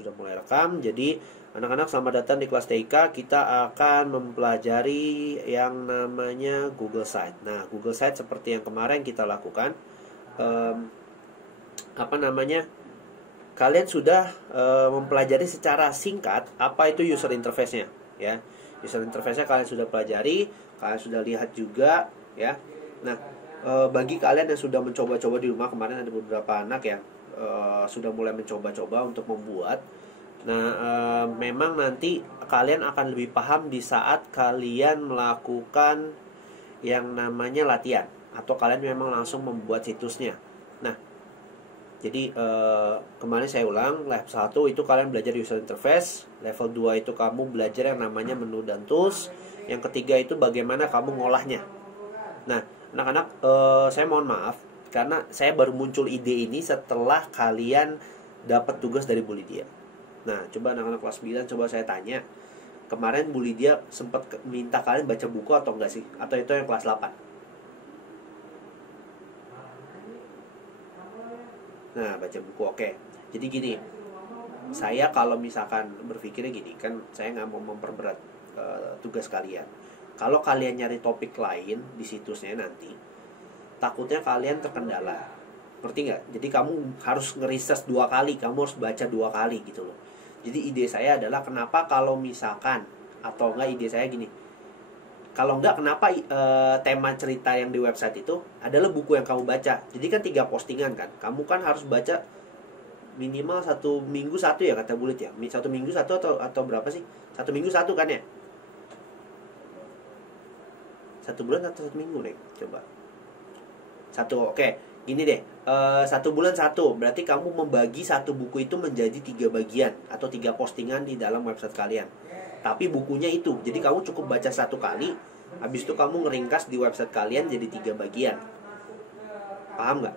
sudah mulai rekam. Jadi anak-anak selamat datang di kelas TIK. Kita akan mempelajari yang namanya Google Site. Nah, Google Site seperti yang kemarin kita lakukan, kalian sudah mempelajari secara singkat apa itu user interface-nya, ya. User interface-nya kalian sudah pelajari, kalian sudah lihat juga, ya. Nah, bagi kalian yang sudah mencoba-coba di rumah, kemarin ada beberapa anak yang sudah mulai mencoba-coba untuk membuat. Nah, memang nanti kalian akan lebih paham di saat kalian melakukan yang namanya latihan, atau kalian memang langsung membuat situsnya. Nah, jadi kemarin saya ulang, level 1 itu kalian belajar user interface, level 2 itu kamu belajar yang namanya menu dan tools, yang ketiga itu bagaimana kamu ngolahnya. Nah, anak-anak, saya mohon maaf karena saya baru muncul ide ini setelah kalian dapat tugas dari Bu Lydia. Nah, coba anak-anak kelas 9, coba saya tanya, kemarin Bu Lydia sempat minta kalian baca buku atau enggak sih? Atau itu yang kelas 8? Nah, baca buku, oke. Jadi gini, saya kalau misalkan berpikirnya gini, kan saya nggak mau memperberat tugas kalian. Kalau kalian nyari topik lain di situsnya nanti, takutnya kalian terkendala. Ngerti nggak? Jadi kamu harus ngeriset 2 kali, kamu harus baca 2 kali gitu loh. Jadi ide saya adalah, kenapa kalau misalkan, atau enggak, ide saya gini, kalau enggak, kenapa tema cerita yang di website itu adalah buku yang kamu baca. Jadi kan 3 postingan kan, kamu kan harus baca minimal 1 minggu 1 ya, kata Bulit ya. 1 minggu 1 atau berapa sih? 1 minggu 1 kan ya? 1 bulan atau 1 minggu nih? Coba 1, oke. Gini deh, 1 bulan 1, berarti kamu membagi 1 buku itu menjadi 3 bagian atau 3 postingan di dalam website kalian. Tapi bukunya itu, jadi kamu cukup baca 1 kali, habis itu kamu ngeringkas di website kalian jadi 3 bagian. Paham nggak?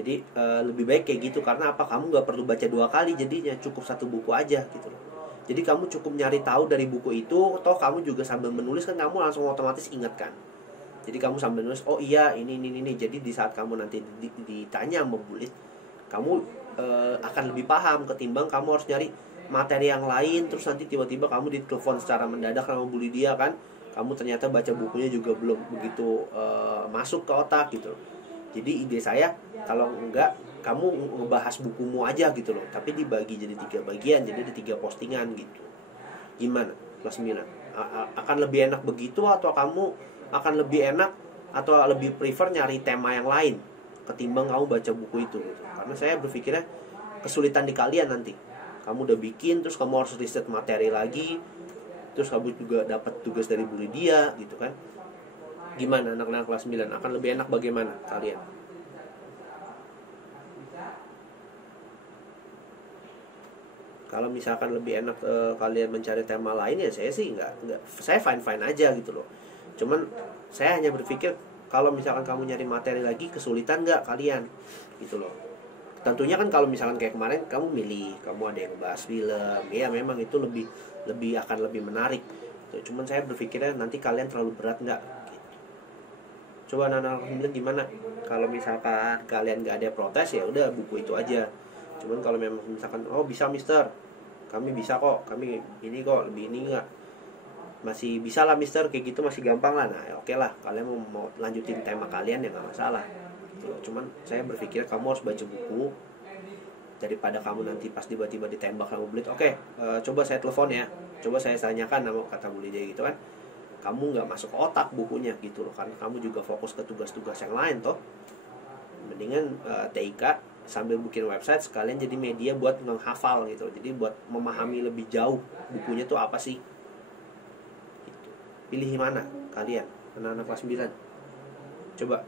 Jadi lebih baik kayak gitu, karena apa? Kamu nggak perlu baca 2 kali, jadinya cukup 1 buku aja gitu loh. Jadi kamu cukup nyari tahu dari buku itu, toh kamu juga sambil menulis kan kamu langsung otomatis ingat kan. Jadi kamu sambil nulis, oh iya ini. Jadi di saat kamu nanti ditanya sama Bulit, kamu akan lebih paham ketimbang kamu harus nyari materi yang lain, terus nanti tiba-tiba kamu ditelepon secara mendadak sama Bu Lydia kan, kamu ternyata baca bukunya juga belum begitu masuk ke otak gitu. Jadi ide saya, kalau enggak, kamu ngebahas bukumu aja gitu loh, tapi dibagi jadi 3 bagian, jadi ada 3 postingan gitu. Gimana kelas 9? Akan lebih enak begitu, atau kamu akan lebih enak atau lebih prefer nyari tema yang lain ketimbang kamu baca buku itu gitu? Karena saya berpikirnya kesulitan di kalian nanti. Kamu udah bikin, terus kamu harus riset materi lagi, terus kamu juga dapat tugas dari Bu Lydia gitu kan. Gimana anak-anak kelas 9? Akan lebih enak bagaimana kalian? Kalau misalkan lebih enak kalian mencari tema lain, ya saya sih enggak, saya fine aja gitu loh. Cuman saya hanya berpikir, kalau misalkan kamu nyari materi lagi, kesulitan nggak kalian gitu loh. Tentunya kan kalau misalkan kayak kemarin kamu milih, kamu ada yang ngebahas film, ya memang itu akan lebih menarik. Cuman saya berpikirnya nanti kalian terlalu berat nggak gitu. Coba anak-anak gimana? Kalau misalkan kalian nggak ada protes, ya udah buku itu aja. Cuman kalau memang misalkan, oh bisa mister, kami bisa kok, kami ini kok, lebih ini nggak, masih bisa lah mister, kayak gitu masih gampang lah. Nah oke lah, kalian mau lanjutin tema kalian ya nggak masalah gitu. Cuman saya berpikir kamu harus baca buku, daripada kamu nanti pas tiba-tiba ditembak sama Bulit, oke, coba saya telepon ya, coba saya tanyakan nama kata Bu Lydia gitu kan, kamu nggak masuk ke otak bukunya gitu loh, karena kamu juga fokus ke tugas-tugas yang lain toh. Mendingan TIK sambil bikin website sekalian jadi media buat menghafal gitu, jadi buat memahami lebih jauh bukunya tuh apa sih. Pilih mana kalian, anak-anak kelas 9? Coba.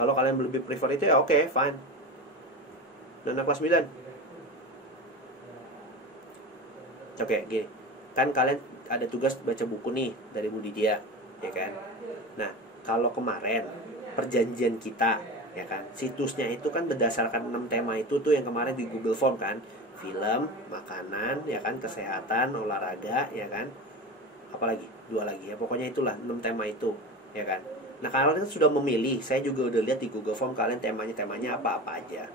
Kalau kalian lebih prefer itu, ya oke, fine. Anak kelas 9. Oke, gini. Kan kalian ada tugas baca buku nih dari Bu Lydia, ya kan? Nah, kalau kemarin perjanjian kita, ya kan, situsnya itu kan berdasarkan 6 tema itu tuh yang kemarin di Google Form kan. Film, makanan, ya kan, kesehatan, olahraga, ya kan, apalagi 2 lagi ya, pokoknya itulah 6 tema itu, ya kan. Nah kalian sudah memilih, saya juga udah lihat di Google Form kalian temanya apa aja.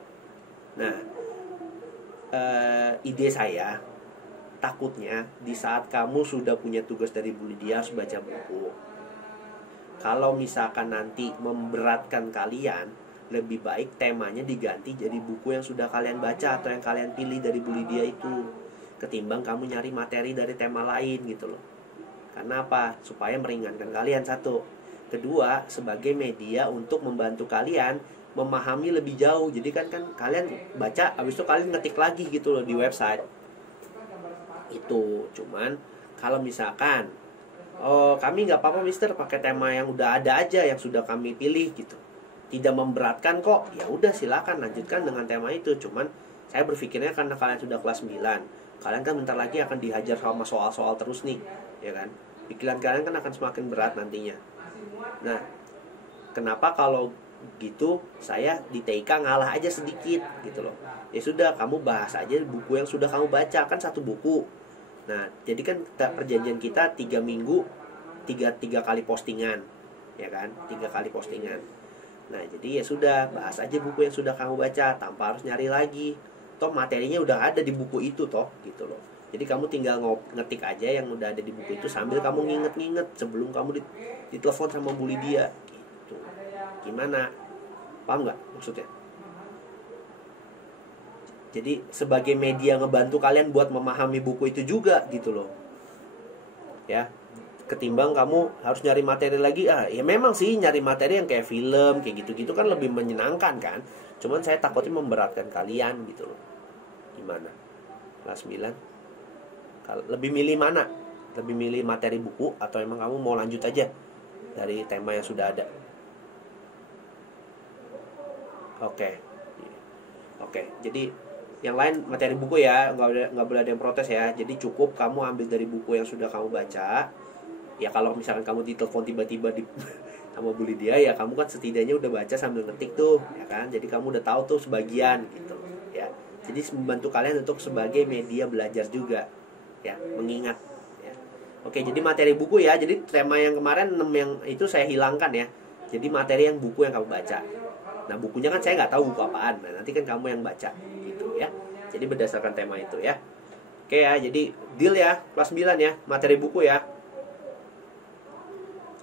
Nah ide saya, takutnya di saat kamu sudah punya tugas dari Bu Lydia harus baca buku, kalau misalkan nanti memberatkan kalian, lebih baik temanya diganti jadi buku yang sudah kalian baca atau yang kalian pilih dari Bu Lydia itu, ketimbang kamu nyari materi dari tema lain gitu loh. Karena apa? Supaya meringankan kalian, satu. Kedua, sebagai media untuk membantu kalian memahami lebih jauh. Jadi kan kalian baca, habis itu kalian ngetik lagi gitu loh di website. Itu cuman kalau misalkan kami nggak apa-apa mister, pakai tema yang udah ada aja, yang sudah kami pilih gitu, tidak memberatkan kok, ya udah silakan lanjutkan dengan tema itu. Cuman saya berpikirnya karena kalian sudah kelas 9, kalian kan bentar lagi akan dihajar sama soal-soal terus nih, ya kan, pikiran kalian kan akan semakin berat nantinya. Nah, kenapa kalau gitu saya di TIK ngalah aja sedikit gitu loh. Ya sudah, kamu bahas aja buku yang sudah kamu baca, kan satu buku. Nah, jadi kan perjanjian kita 3 minggu, 3 kali postingan, ya kan, 3 kali postingan. Nah, jadi ya sudah, bahas aja buku yang sudah kamu baca tanpa harus nyari lagi. Toh materinya udah ada di buku itu toh, gitu loh. Jadi kamu tinggal ngetik aja yang udah ada di buku itu sambil kamu nginget-nginget sebelum kamu ditelepon sama Bu Lydia gitu. Gimana? Paham nggak maksudnya? Jadi sebagai media ngebantu kalian buat memahami buku itu juga gitu loh. Ya. Ketimbang kamu harus nyari materi lagi, ya memang sih nyari materi yang kayak film kayak gitu-gitu kan lebih menyenangkan kan. Cuman saya takutnya memberatkan kalian gitu loh. Gimana? Kelas 9 lebih milih mana? Lebih milih materi buku atau emang kamu mau lanjut aja dari tema yang sudah ada? Oke, jadi yang lain materi buku ya, nggak boleh ada yang protes ya. Jadi cukup kamu ambil dari buku yang sudah kamu baca. Ya kalau misalkan kamu ditelepon tiba-tiba sama Bu Lydia, ya kamu kan setidaknya udah baca sambil ngetik tuh, ya kan. Jadi kamu udah tahu tuh sebagian gitu, ya. Jadi membantu kalian untuk sebagai media belajar juga, ya, mengingat. Ya. Oke, jadi materi buku ya. Jadi tema yang kemarin 6 yang itu saya hilangkan ya. Jadi materi yang buku yang kamu baca. Nah bukunya kan saya nggak tahu buku apaan. Nah nanti kan kamu yang baca, gitu ya. Jadi berdasarkan tema itu ya. Oke ya, jadi deal ya, kelas 9 ya, materi buku ya.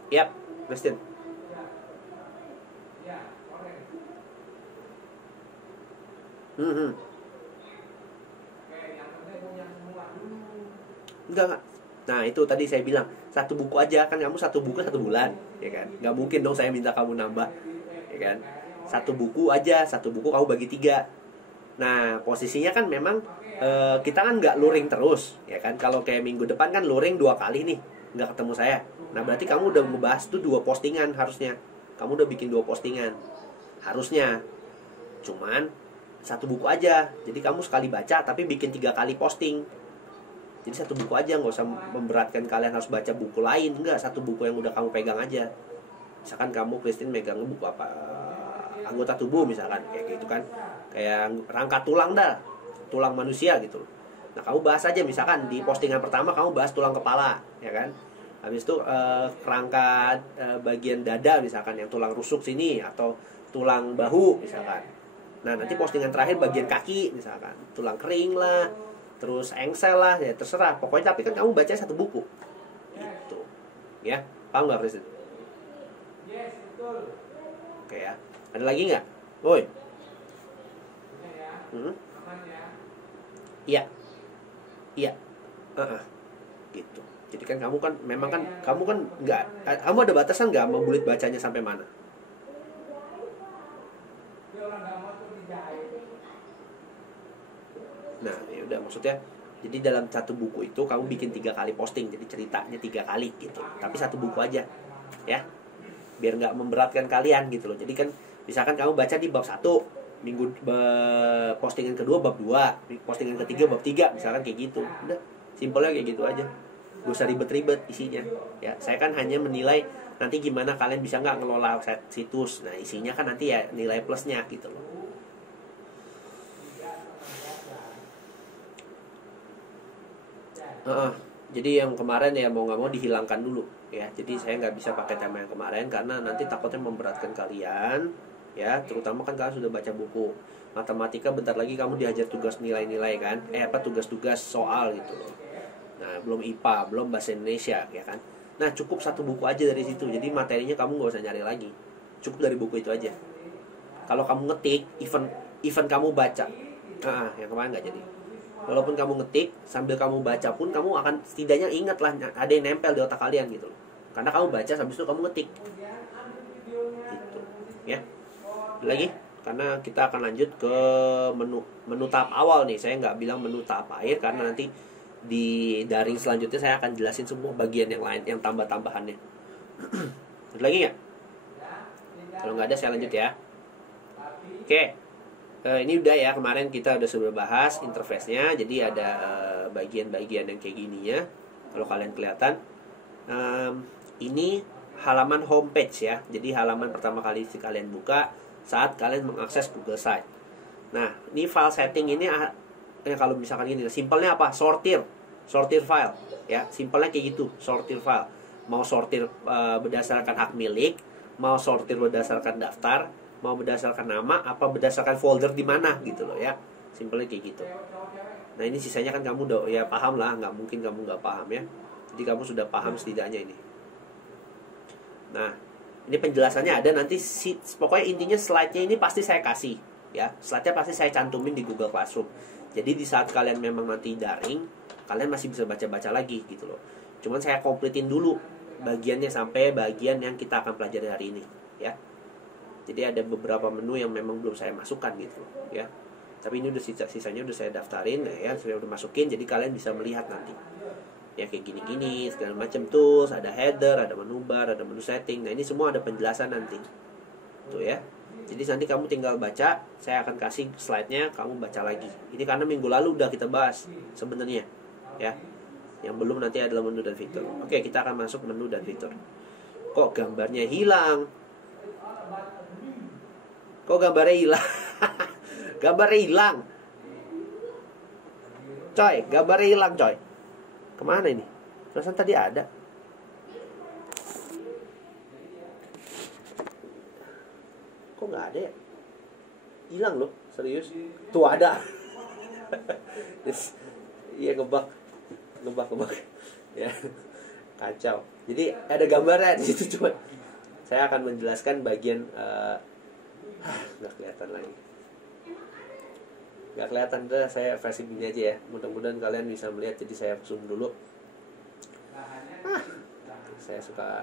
Yap, Christine. Enggak. Nah itu tadi saya bilang satu buku aja, kan kamu satu buku 1 bulan, ya kan? Nggak mungkin dong saya minta kamu nambah, ya kan? Satu buku aja, satu buku kamu bagi 3. Nah posisinya kan memang kita kan nggak luring terus, ya kan? Kalau kayak minggu depan kan luring 2 kali nih, nggak ketemu saya. Nah berarti kamu udah ngebahas tuh 2 postingan harusnya. Kamu udah bikin 2 postingan harusnya. Cuman satu buku aja. Jadi kamu sekali baca tapi bikin 3 kali posting. Jadi satu buku aja, nggak usah memberatkan kalian harus baca buku lain. Enggak, satu buku yang udah kamu pegang aja. Misalkan kamu Christine megang buku apa, anggota tubuh misalkan, kayak gitu kan, kayak rangka tulang dah, tulang manusia gitu. Nah kamu bahas aja, misalkan di postingan pertama kamu bahas tulang kepala, ya kan. Habis itu rangka bagian dada misalkan, yang tulang rusuk sini atau tulang bahu misalkan. Nah nanti postingan terakhir bagian kaki misalkan, tulang kering lah, terus engsel lah, ya terserah. Pokoknya tapi kan kamu baca satu buku gitu, ya. Paham nggak Presiden? Oke ya. Ada lagi nggak? Woi. Iya. Iya. Gitu. Jadi kan kamu kan memang kan kamu kan nggak, kamu ada batasan nggak mau bulit bacanya sampai mana? Nah, ya udah, maksudnya jadi dalam satu buku itu kamu bikin 3 kali posting, jadi ceritanya 3 kali gitu. Tapi satu buku aja, ya, biar nggak memberatkan kalian gitu loh. Jadi kan misalkan kamu baca di bab 1, minggu postingan kedua bab 2, postingan ketiga bab 3 misalkan, kayak gitu. Udah, simpelnya kayak gitu aja. Gak usah ribet-ribet isinya. Ya, saya kan hanya menilai nanti gimana kalian bisa nggak ngelola situs. Nah, isinya kan nanti ya nilai plusnya gitu loh. Jadi yang kemarin ya mau nggak mau dihilangkan dulu ya. Jadi saya nggak bisa pakai tema yang kemarin karena nanti takutnya memberatkan kalian, ya, terutama kan kalian sudah baca buku matematika, bentar lagi kamu diajar tugas nilai-nilai kan, tugas-tugas soal gitu loh. Nah, belum IPA, belum bahasa Indonesia ya kan. Nah, cukup satu buku aja dari situ, jadi materinya kamu nggak usah nyari lagi, cukup dari buku itu aja. Kalau kamu ngetik, event kamu baca, yang kemarin nggak jadi. Walaupun kamu ngetik sambil kamu baca pun, kamu akan setidaknya ingat lah, ada yang nempel di otak kalian gitu loh. Karena kamu baca, habis itu kamu ngetik gitu ya. Lagi, karena kita akan lanjut ke menu tahap awal nih. Saya nggak bilang menu tahap akhir, karena nanti di daring selanjutnya saya akan jelasin semua bagian yang lain, yang tambah-tambahannya. Ada lagi nggak? Kalau nggak ada, saya lanjut ya. Oke, ini udah ya, kemarin kita sudah bahas interface-nya. Jadi ada bagian-bagian yang kayak gini ya. Kalau kalian kelihatan, ini halaman homepage ya. Jadi halaman pertama kali kalian buka saat kalian mengakses Google Site. Nah, ini file setting ini kalau misalkan gini, simpelnya apa? Sortir file ya. Simpelnya kayak gitu, sortir file. Mau sortir berdasarkan hak milik, mau sortir berdasarkan daftar, mau berdasarkan nama, apa berdasarkan folder di mana gitu loh ya. Simpelnya kayak gitu. Nah, ini sisanya kan kamu udah ya paham lah, nggak mungkin kamu nggak paham ya. Jadi kamu sudah paham setidaknya ini. Nah, ini penjelasannya ada nanti, pokoknya intinya slide-nya ini pasti saya kasih ya. Slide-nya pasti saya cantumin di Google Classroom. Jadi di saat kalian memang nanti daring, kalian masih bisa baca-baca lagi gitu loh. Cuman saya kompletin dulu bagiannya sampai bagian yang kita akan pelajari hari ini ya. Jadi ada beberapa menu yang memang belum saya masukkan gitu ya. Tapi ini udah sisanya udah saya daftarin ya, saya udah masukin, jadi kalian bisa melihat nanti. Ya kayak gini-gini segala macam tools, ada header, ada menu bar, ada menu setting. Nah, ini semua ada penjelasan nanti. Tuh ya. Jadi nanti kamu tinggal baca, saya akan kasih slide-nya, kamu baca lagi. Ini karena minggu lalu udah kita bahas sebenarnya ya. Yang belum nanti adalah menu dan fitur. Oke, kita akan masuk menu dan fitur. Kok gambarnya hilang? Gambarnya hilang. Coy, gambarnya hilang coy. Kemana ini? Perasaan tadi ada. Kok nggak ada ya? Hilang loh, serius. Tuh ada. Iya, ngebak. Ya, kacau. Jadi ada gambarnya di situ, cuma saya akan menjelaskan bagian nggak kelihatan lagi. Nggak kelihatan, udah saya versi begini aja ya. Mudah-mudahan kalian bisa melihat. Jadi saya zoom dulu. Saya suka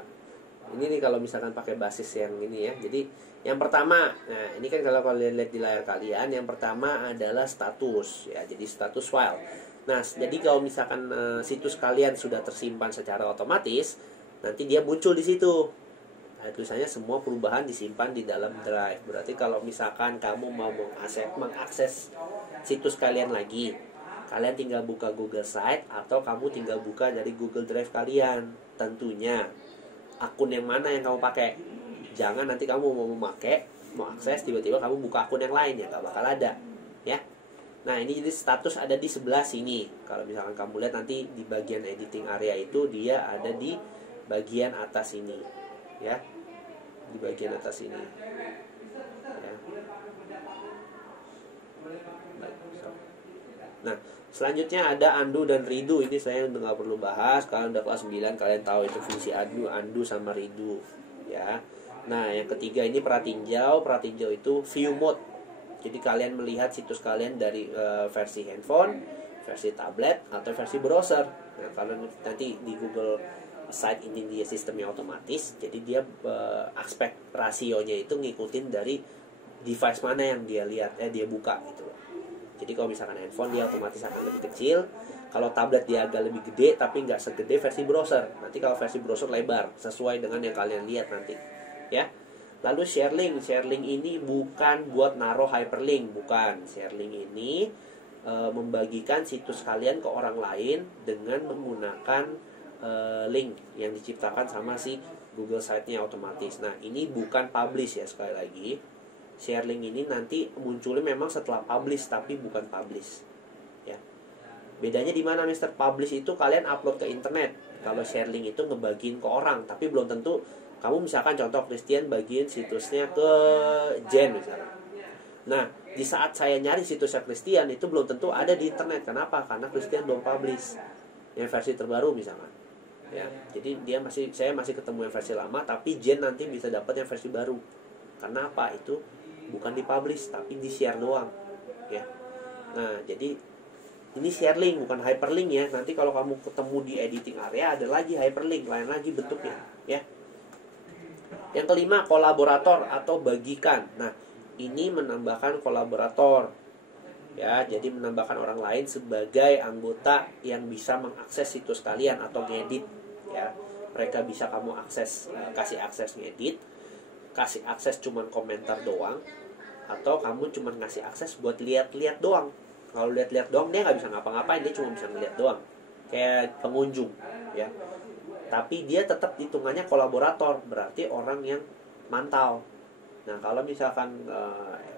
ini nih kalau misalkan pakai basis yang ini ya. Jadi yang pertama, nah ini kan kalau kalian lihat di layar kalian, yang pertama adalah status ya. Jadi status file. Nah, jadi kalau misalkan situs kalian sudah tersimpan secara otomatis, nanti dia muncul di situ. Nah, tulisannya semua perubahan disimpan di dalam drive. Berarti kalau misalkan kamu mau mengakses situs kalian lagi, kalian tinggal buka Google Site atau kamu tinggal buka dari Google Drive kalian. Tentunya akun yang mana yang kamu pakai. Jangan nanti kamu mau akses, tiba-tiba kamu buka akun yang lain, ya gak bakal ada ya. Nah, ini jadi status ada di sebelah sini. Kalau misalkan kamu lihat nanti di bagian editing area itu, dia ada di bagian atas ini ya. Di bagian atas ini ya. Nah, selanjutnya ada undo dan redo. Ini saya nggak perlu bahas, kalian udah kelas 9, kalian tahu itu fungsi undo sama redo ya. Nah, yang ketiga ini pratinjau. Pratinjau itu view mode. Jadi kalian melihat situs kalian dari versi handphone, versi tablet, atau versi browser. Nah, kalau nanti di Google Site ini dia sistemnya otomatis, jadi dia aspek rasionya itu ngikutin dari device mana yang dia lihat, dia buka gitu loh. Jadi kalau misalkan handphone dia otomatis akan lebih kecil, kalau tablet dia agak lebih gede tapi nggak segede versi browser. Nanti kalau versi browser lebar sesuai dengan yang kalian lihat nanti ya. Lalu share link ini bukan buat naruh hyperlink, bukan. Share link ini membagikan situs kalian ke orang lain dengan menggunakan link yang diciptakan sama si Google Site-nya otomatis. Nah, ini bukan publish ya, sekali lagi. Share link ini nanti munculnya memang setelah publish, tapi bukan publish ya. Bedanya di mana, Mister? Publish itu kalian upload ke internet. Kalau share link itu ngebagiin ke orang, tapi belum tentu Kamu misalkan contoh Christian bagiin situsnya ke Jen misalnya. Nah, di saat saya nyari situsnya Christian itu belum tentu ada di internet. Kenapa? Karena Christian belum publish yang versi terbaru misalkan. Ya, jadi saya masih ketemu yang versi lama, tapi Jen nanti bisa dapat yang versi baru. Karena apa? Itu bukan dipublish tapi di share doang. Ya. Nah, jadi ini share link bukan hyperlink ya. Nanti kalau kamu ketemu di editing area ada lagi hyperlink, lain lagi bentuknya, ya. Yang kelima, kolaborator atau bagikan. Nah, ini menambahkan kolaborator. Ya, jadi menambahkan orang lain sebagai anggota yang bisa mengakses situs kalian atau ngedit, ya. Mereka bisa kamu akses, kasih akses ngedit, kasih akses cuman komentar doang, atau kamu cuman ngasih akses buat lihat-lihat doang. Kalau lihat-lihat doang dia nggak bisa ngapa-ngapain, dia cuma bisa ngeliat doang, kayak pengunjung, ya. Tapi dia tetap hitungannya kolaborator, berarti orang yang mantau. Nah, kalau misalkan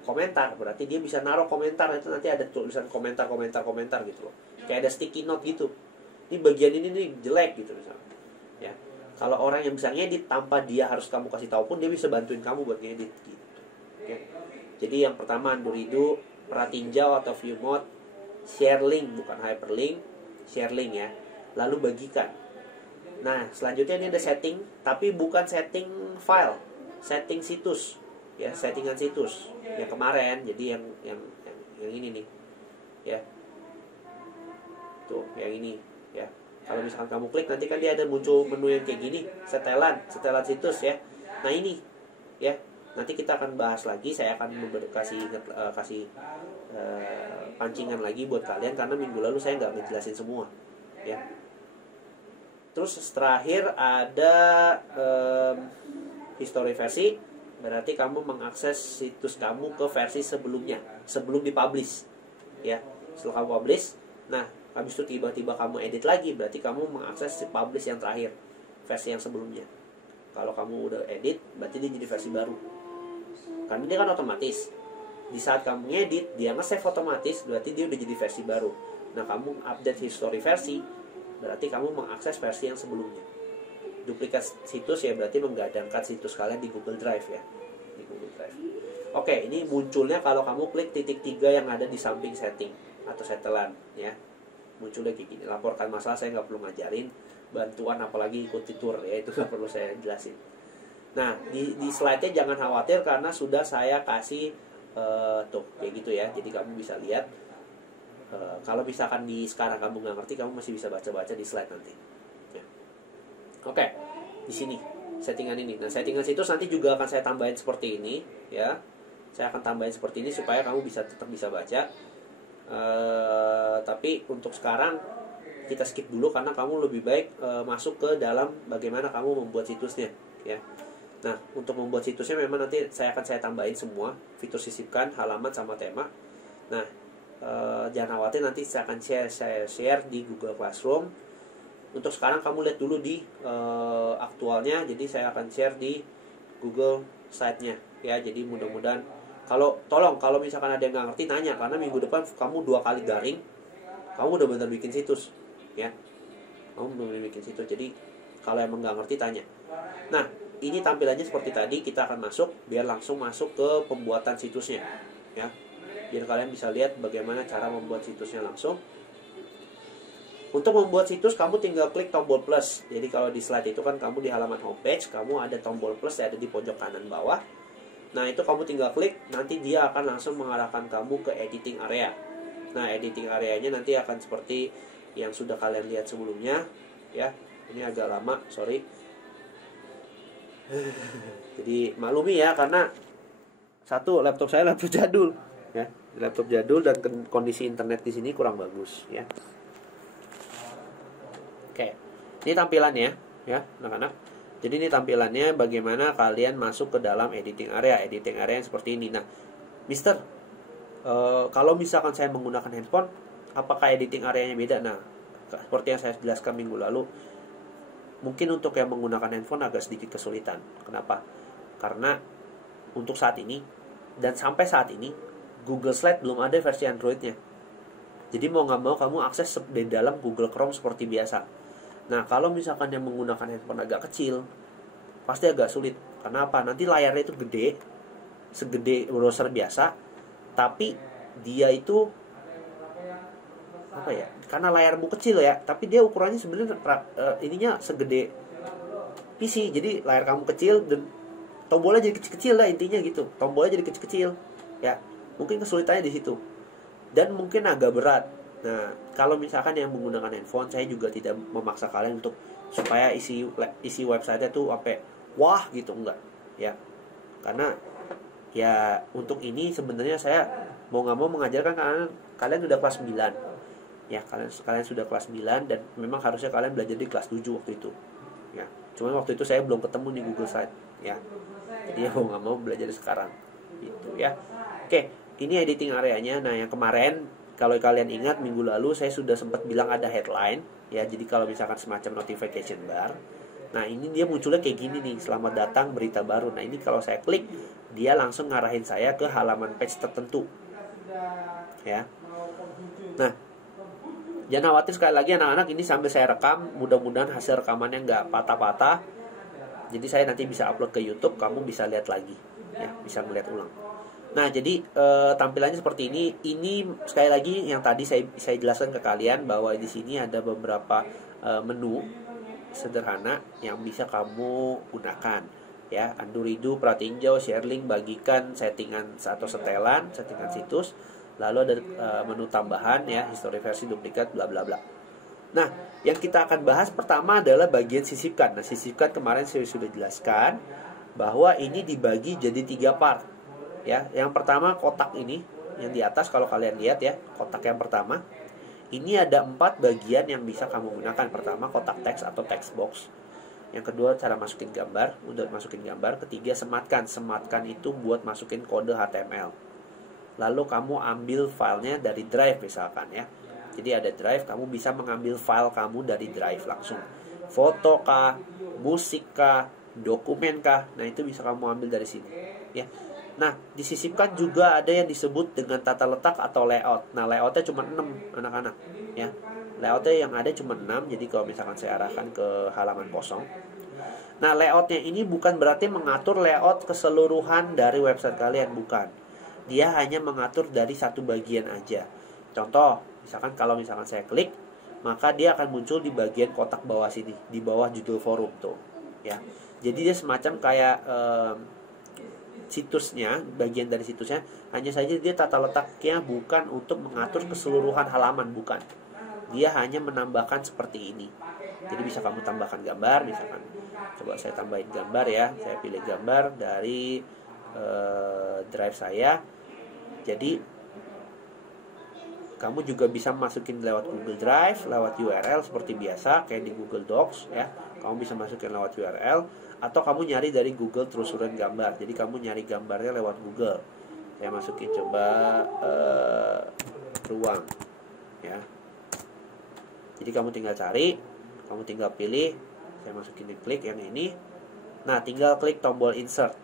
komentar, berarti dia bisa naruh komentar, itu nanti ada tulisan komentar gitu loh. Kayak ada sticky note gitu. Ini bagian ini nih jelek gitu misalnya. Ya. Kalau orang yang bisa ngedit tanpa dia harus kamu kasih tahu pun dia bisa bantuin kamu buat ngedit gitu. Ya. Jadi yang pertama Androido, pratinjau atau view mode, share link bukan hyperlink, share link ya. Lalu bagikan. Nah, selanjutnya ini ada setting, tapi bukan setting file, setting situs, ya, settingan situs. Yang kemarin, jadi yang ini nih, ya, tuh, yang ini, ya. Kalau misalkan kamu klik, nanti kan dia ada muncul menu yang kayak gini, setelan situs, ya. Nah ini, ya, nanti kita akan bahas lagi. Saya akan kasih pancingan lagi buat kalian karena minggu lalu saya nggak ngejelasin semua, ya. Terus terakhir ada history versi, berarti kamu mengakses situs kamu ke versi sebelumnya, sebelum dipublish, ya. Setelah kamu publish, nah habis itu tiba-tiba kamu edit lagi, berarti kamu mengakses si publish yang terakhir, versi yang sebelumnya. Kalau kamu udah edit, berarti dia jadi versi baru. Karena dia kan otomatis. Di saat kamu ngedit, dia nge-save otomatis, berarti dia udah jadi versi baru. Nah, kamu update history versi, berarti kamu mengakses versi yang sebelumnya. Duplikat situs ya berarti menggadangkan situs kalian di Google Drive ya, di Google Drive. Oke, ini munculnya kalau kamu klik titik 3 yang ada di samping setting atau setelan ya. Munculnya kayak gini. Laporkan masalah, saya nggak perlu ngajarin. Bantuan apalagi ikuti tour ya, itu nggak perlu saya jelasin. Nah, di slide-nya jangan khawatir karena sudah saya kasih tuh kayak gitu ya. Jadi kamu bisa lihat. Kalau misalkan sekarang kamu nggak ngerti, kamu masih bisa baca-baca di slide nanti. Ya. Oke, di sini settingan ini. Nah, settingan situs nanti juga akan saya tambahin seperti ini, ya. Saya akan tambahin seperti ini supaya kamu tetap bisa baca. Tapi untuk sekarang kita skip dulu karena kamu lebih baik masuk ke dalam bagaimana kamu membuat situsnya, ya. Nah, untuk membuat situsnya memang nanti saya tambahin semua fitur sisipkan, halaman sama tema. Nah, jangan khawatir, nanti saya akan share di Google Classroom. Untuk sekarang kamu lihat dulu di aktualnya, jadi saya akan share di Google site-nya ya. Jadi mudah-mudahan kalau misalkan ada yang nggak ngerti nanya, karena minggu depan kamu 2 kali garing, kamu udah benar bikin situs ya. Kamu benar bikin situs. Jadi kalau emang nggak ngerti tanya. Nah, ini tampilannya seperti tadi. Kita akan masuk biar langsung masuk ke pembuatan situsnya ya. Biar kalian bisa lihat bagaimana cara membuat situsnya langsung. Untuk membuat situs, kamu tinggal klik tombol plus. Jadi kalau di slide itu kan kamu di halaman homepage, kamu ada tombol plus yang ada di pojok kanan bawah. Nah, itu kamu tinggal klik, nanti dia akan langsung mengarahkan kamu ke editing area. Nah, editing areanya nanti akan seperti yang sudah kalian lihat sebelumnya ya. Ini agak lama, sorry. Jadi maklumi ya, karena satu, laptop saya laptop jadul ya, laptop jadul dan kondisi internet di sini kurang bagus ya. Oke, ini tampilannya ya anak-anak. Jadi ini tampilannya bagaimana kalian masuk ke dalam editing area yang seperti ini. Nah, Mister, kalau misalkan saya menggunakan handphone, apakah editing areanya beda? Nah, seperti yang saya jelaskan minggu lalu, mungkin untuk yang menggunakan handphone agak sedikit kesulitan. Kenapa? Karena untuk saat ini dan sampai saat ini Google Slide belum ada versi Android-nya. Jadi mau nggak mau kamu akses di dalam Google Chrome seperti biasa. Nah, kalau misalkan yang menggunakan handphone agak kecil, pasti agak sulit. Karena apa? Nanti layarnya itu gede, segede browser biasa, tapi dia itu apa ya? Karena layarmu kecil ya, tapi dia ukurannya sebenarnya ininya segede PC. Jadi layar kamu kecil dan tombolnya jadi kecil-kecil lah, intinya gitu. Tombolnya jadi kecil-kecil. Ya, mungkin kesulitannya di situ. Dan mungkin agak berat. Nah, kalau misalkan yang menggunakan handphone, saya juga tidak memaksa kalian untuk supaya isi website-nya tuh sampai wah gitu, enggak. Ya. Karena ya untuk ini sebenarnya saya mau nggak mau mengajarkan kalian udah kelas 9. Ya, kalian sudah kelas 9 dan memang harusnya kalian belajar di kelas 7 waktu itu. Ya. Cuma waktu itu saya belum ketemu di Google Site, ya. Jadi ya mau nggak mau belajar sekarang. Gitu ya. Oke, ini editing areanya. Nah, yang kemarin kalau kalian ingat minggu lalu saya sudah sempat bilang ada headline, ya. Jadi kalau misalkan semacam notification bar. Nah, ini dia munculnya kayak gini nih, selamat datang berita baru. Nah, ini kalau saya klik, dia langsung ngarahin saya ke halaman page tertentu. Ya. Nah, jangan khawatir, sekali lagi anak-anak, ini sambil saya rekam, mudah-mudahan hasil rekamannya nggak patah-patah. Jadi saya nanti bisa upload ke YouTube, kamu bisa lihat lagi, ya, bisa melihat ulang. Nah, jadi tampilannya seperti ini. Ini sekali lagi yang tadi saya jelaskan ke kalian bahwa di sini ada beberapa menu sederhana yang bisa kamu gunakan, ya. Undo, redo, pratinjau, share link, bagikan, settingan atau setelan, settingan situs. Lalu ada menu tambahan, ya, history versi, duplikat, bla bla bla. Nah, yang kita akan bahas pertama adalah bagian sisipkan. Nah, sisipkan kemarin saya sudah jelaskan bahwa ini dibagi jadi 3 part. Ya, yang pertama kotak ini yang di atas, kalau kalian lihat ya, kotak yang pertama. Ini ada 4 bagian yang bisa kamu gunakan. Pertama, kotak teks atau text box. Yang kedua, cara masukin gambar, untuk masukin gambar. Ketiga, sematkan. Sematkan itu buat masukin kode HTML. Lalu kamu ambil filenya dari drive misalkan, ya. Jadi ada drive, kamu bisa mengambil file kamu dari drive langsung. Foto kah, musik kah, dokumen kah. Nah, itu bisa kamu ambil dari sini, ya. Nah, disisipkan juga ada yang disebut dengan tata letak atau layout. Nah, layoutnya cuma 6 anak-anak, ya. Layoutnya yang ada cuma 6. Jadi kalau misalkan saya arahkan ke halaman kosong. Nah, layoutnya ini bukan berarti mengatur layout keseluruhan dari website kalian, bukan. Dia hanya mengatur dari satu bagian aja. Contoh, misalkan kalau misalkan saya klik, maka dia akan muncul di bagian kotak bawah sini, di bawah judul forum tuh, ya. Jadi dia semacam kayak situsnya, bagian dari situsnya, hanya saja dia tata letaknya bukan untuk mengatur keseluruhan halaman, bukan. Dia hanya menambahkan seperti ini. Jadi bisa kamu tambahkan gambar, misalkan. Coba saya tambahin gambar, ya. Saya pilih gambar dari drive saya. Jadi kamu juga bisa masukin lewat Google Drive, lewat URL seperti biasa kayak di Google Docs, ya. Kamu bisa masukin lewat URL, atau kamu nyari dari Google telusuran gambar. Jadi kamu nyari gambarnya lewat Google. Saya masukin coba ruang, ya. Jadi kamu tinggal cari, kamu tinggal pilih. Saya masukin, klik yang ini. Nah, tinggal klik tombol insert.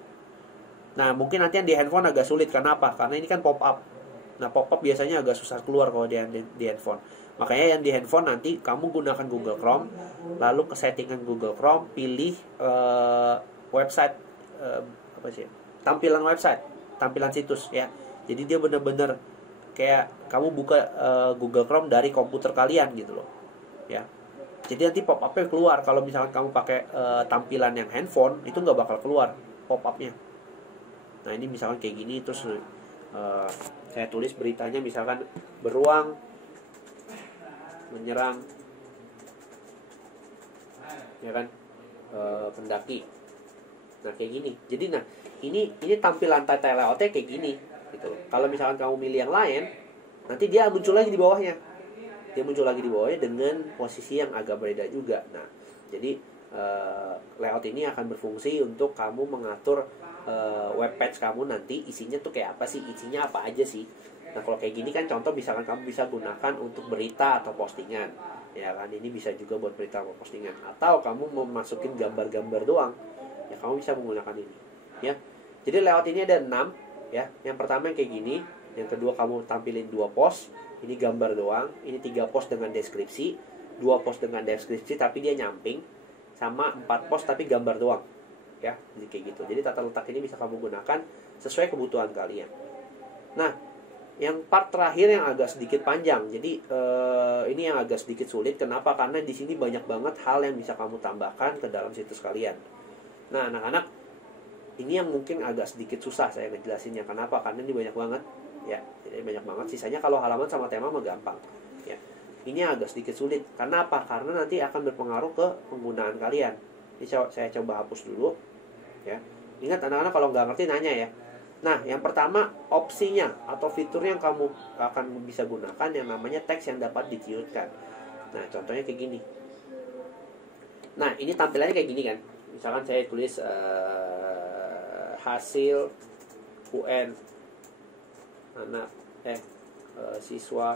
Nah, mungkin nanti yang di handphone agak sulit. Kenapa? Karena ini kan pop up. Nah, pop up biasanya agak susah keluar kalau di handphone. Makanya yang di handphone nanti kamu gunakan Google Chrome, lalu ke settingan Google Chrome, pilih website, apa sih? Tampilan website, tampilan situs, ya. Jadi dia benar-benar kayak kamu buka Google Chrome dari komputer kalian gitu loh, ya. Jadi nanti pop up-nya keluar. Kalau misalkan kamu pakai tampilan yang handphone, itu nggak bakal keluar pop up-nya. Nah, ini misalkan kayak gini, terus saya tulis beritanya misalkan beruang menyerang, ya kan, pendaki. Nah, kayak gini. Jadi nah, ini tampilan tata layoutnya kayak gini gitu. Kalau misalkan kamu milih yang lain, nanti dia muncul lagi di bawahnya. Dia muncul lagi di bawahnya dengan posisi yang agak berbeda juga. Nah, jadi layout ini akan berfungsi untuk kamu mengatur web page kamu nanti isinya tuh kayak apa sih, isinya apa aja sih. Nah, kalau kayak gini kan contoh, misalkan kamu bisa gunakan untuk berita atau postingan, ya kan. Ini bisa juga buat berita atau postingan. Atau kamu mau masukin gambar-gambar doang, ya kamu bisa menggunakan ini, ya. Jadi layout ini ada 6, ya. Yang pertama yang kayak gini, yang kedua kamu tampilin 2 post, ini gambar doang, ini 3 post dengan deskripsi, 2 post dengan deskripsi tapi dia nyamping, sama 4 post tapi gambar doang, ya. Jadi kayak gitu. Jadi tata letak ini bisa kamu gunakan sesuai kebutuhan kalian. Nah, yang part terakhir yang agak sedikit panjang. Jadi ini yang agak sedikit sulit. Kenapa? Karena di sini banyak banget hal yang bisa kamu tambahkan ke dalam situs kalian. Nah, anak-anak, ini yang mungkin agak sedikit susah saya ngejelasinnya. Kenapa? Karena ini banyak banget, ya. Jadi banyak banget. Sisanya kalau halaman sama tema mah gampang, ya. Ini agak sedikit sulit. Karena apa? Karena nanti akan berpengaruh ke penggunaan kalian. Ini saya coba hapus dulu, ya. Ingat anak-anak, kalau nggak ngerti nanya ya. Nah, yang pertama, opsinya atau fitur yang kamu akan bisa gunakan yang namanya teks yang dapat diciutkan. Nah, contohnya kayak gini. Nah, ini tampilannya kayak gini kan. Misalkan saya tulis hasil UN anak siswa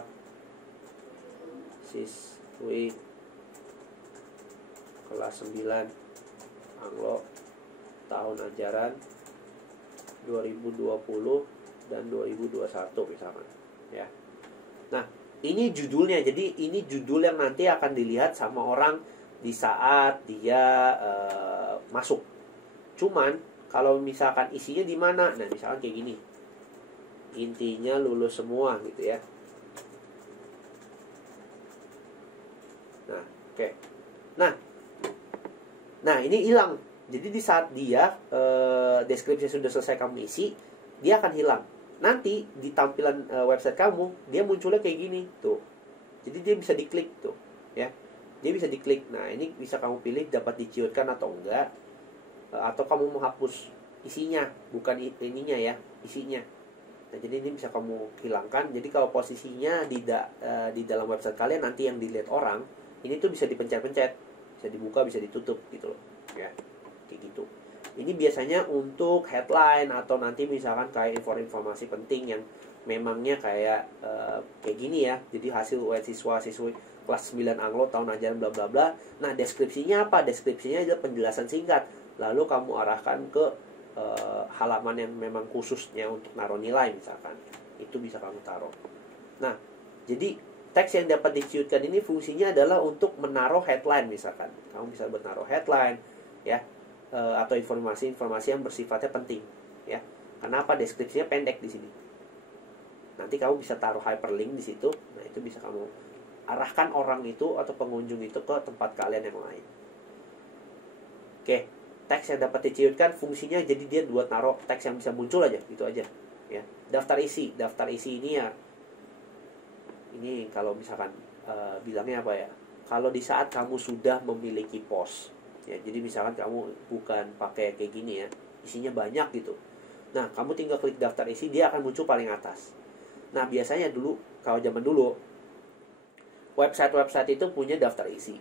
siswi kelas 9 Anglo tahun ajaran 2020 dan 2021 misalkan, ya. Nah, ini judulnya. Jadi ini judul yang nanti akan dilihat sama orang di saat dia masuk. Cuman kalau misalkan isinya di mana? Nah, misalkan kayak gini. Intinya lulus semua gitu ya. Nah, oke. Nah, ini hilang. Jadi di saat dia deskripsi sudah selesai kamu isi, dia akan hilang. Nanti di tampilan website kamu, dia munculnya kayak gini tuh. Jadi dia bisa diklik tuh, ya. Dia bisa diklik. Nah, ini bisa kamu pilih dapat diciutkan atau enggak, atau kamu menghapus isinya, bukan ininya ya, isinya. Nah, jadi ini bisa kamu hilangkan. Jadi kalau posisinya di dalam website kalian nanti yang dilihat orang, ini tuh bisa dipencet-pencet, bisa dibuka, bisa ditutup gitu loh, ya. Kayak gitu. Ini biasanya untuk headline atau nanti misalkan kayak informasi penting yang memangnya kayak gini ya. Jadi hasil UN siswa-siswi kelas 9 Anglo tahun ajaran bla bla bla. Nah, deskripsinya apa? Deskripsinya adalah penjelasan singkat. Lalu kamu arahkan ke halaman yang memang khususnya untuk naruh nilai misalkan. Itu bisa kamu taruh. Nah, jadi teks yang dapat diciutkan ini fungsinya adalah untuk menaruh headline misalkan. Kamu bisa menaruh headline, ya. Atau informasi-informasi yang bersifatnya penting, ya. Kenapa? Deskripsinya pendek di sini. Nanti kamu bisa taruh hyperlink di situ. Nah, itu bisa kamu arahkan orang itu atau pengunjung itu ke tempat kalian yang lain. Oke, teks yang dapat diciutkan fungsinya jadi dia buat naruh teks yang bisa muncul aja, gitu aja, ya. Daftar isi ini ya. Ini kalau misalkan bilangnya apa ya? Kalau di saat kamu sudah memiliki pos, ya, jadi misalkan kamu bukan pakai kayak gini ya, isinya banyak gitu. Nah, kamu tinggal klik daftar isi, dia akan muncul paling atas. Nah, biasanya dulu, kalau zaman dulu, website-website itu punya daftar isi.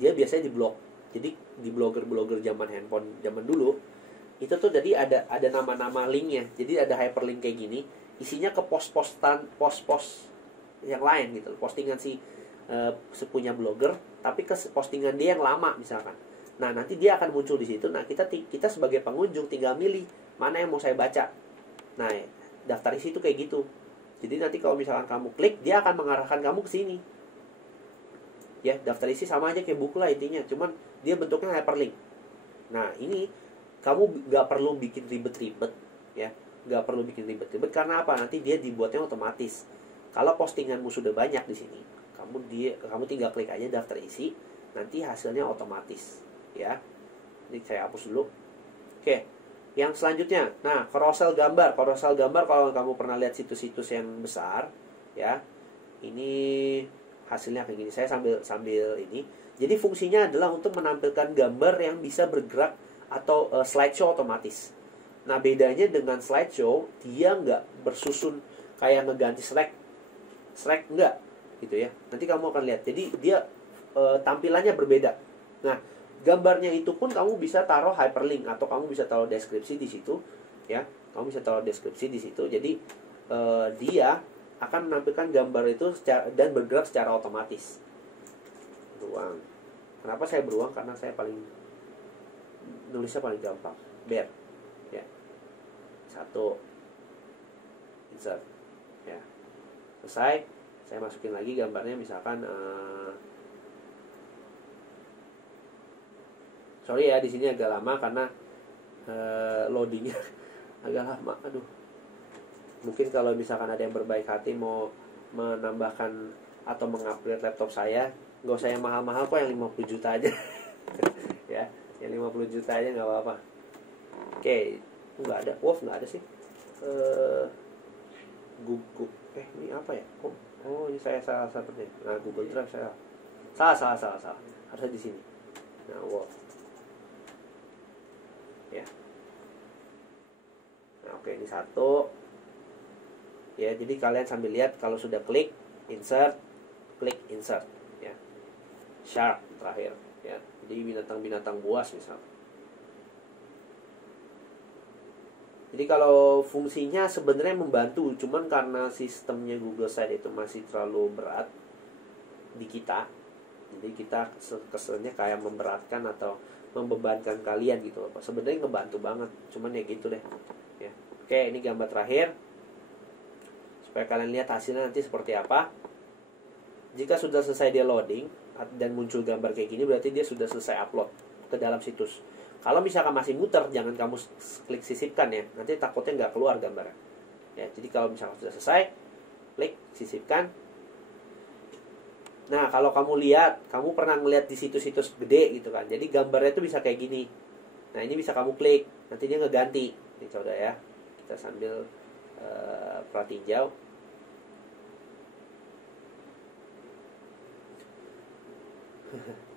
Dia biasanya diblok. Jadi di blogger-blogger zaman handphone zaman dulu, itu tuh jadi ada nama-nama linknya. Jadi ada hyperlink kayak gini, isinya ke pos-pos yang lain gitu, postingan si sepunya blogger, tapi ke postingan dia yang lama misalkan. Nah, nanti dia akan muncul di situ. Nah, kita sebagai pengunjung tinggal milih mana yang mau saya baca. Nah, daftar isi itu kayak gitu. Jadi nanti kalau misalkan kamu klik, dia akan mengarahkan kamu ke sini. Ya, daftar isi sama aja kayak buku lah intinya, cuman dia bentuknya hyperlink. Nah, ini kamu nggak perlu bikin ribet-ribet, ya. Nggak perlu bikin ribet-ribet karena apa? Nanti dia dibuatnya otomatis. Kalau postinganmu sudah banyak di sini, kamu tinggal klik aja daftar isi, nanti hasilnya otomatis, ya. Ini saya hapus dulu. Oke, yang selanjutnya, nah, carousel gambar kalau kamu pernah lihat situs-situs yang besar, ya, ini hasilnya kayak gini. Saya sambil ini. Jadi fungsinya adalah untuk menampilkan gambar yang bisa bergerak atau slideshow otomatis. Nah, bedanya dengan slideshow, dia nggak bersusun kayak ngeganti slide enggak gitu ya. Nanti kamu akan lihat. Jadi dia tampilannya berbeda. Nah, gambarnya itu pun kamu bisa taruh hyperlink atau kamu bisa taruh deskripsi di situ, ya. Kamu bisa taruh deskripsi di situ. Jadi dia akan menampilkan gambar itu dan bergerak secara otomatis. Beruang. Kenapa saya beruang? Karena saya nulisnya paling gampang. Bear, ya. 1 insert, ya. Selesai. Saya masukin lagi gambarnya, misalkan sorry ya, di sini agak lama karena loadingnya agak lama. Aduh, mungkin kalau misalkan ada yang berbaik hati mau menambahkan atau mengupgrade laptop saya, nggak usah yang mahal-mahal kok, yang 50 juta aja. Ya, yang 50 juta aja nggak apa-apa. Oke, nggak ada, nggak ada sih. Google, ini apa ya? Oh, ini saya salah sepertinya. Nah, Google Drive saya salah. Harusnya di sini. Nah, ya. Nah, oke, ini satu. Ya, jadi kalian sambil lihat, kalau sudah klik insert ya. Shark terakhir ya. Jadi binatang-binatang buas misal. Jadi kalau fungsinya sebenarnya membantu, cuman karena sistemnya Google Site itu masih terlalu berat di kita, jadi kita kesannya kayak memberatkan atau membebankan kalian gitu loh. Sebenarnya ngebantu banget, cuman ya gitu deh. Ya. Oke, ini gambar terakhir supaya kalian lihat hasilnya nanti seperti apa. Jika sudah selesai dia loading dan muncul gambar kayak gini, berarti dia sudah selesai upload ke dalam situs. Kalau misalkan masih muter, jangan kamu klik sisipkan ya, nanti takutnya nggak keluar gambarnya. Ya, jadi kalau misalkan sudah selesai, klik sisipkan. Nah, kalau kamu lihat, kamu pernah ngeliat di situs-situs gede gitu kan, jadi gambarnya itu bisa kayak gini. Nah, ini bisa kamu klik, nanti dia ngeganti. Ini coba ya, kita sambil perhatiin jauh.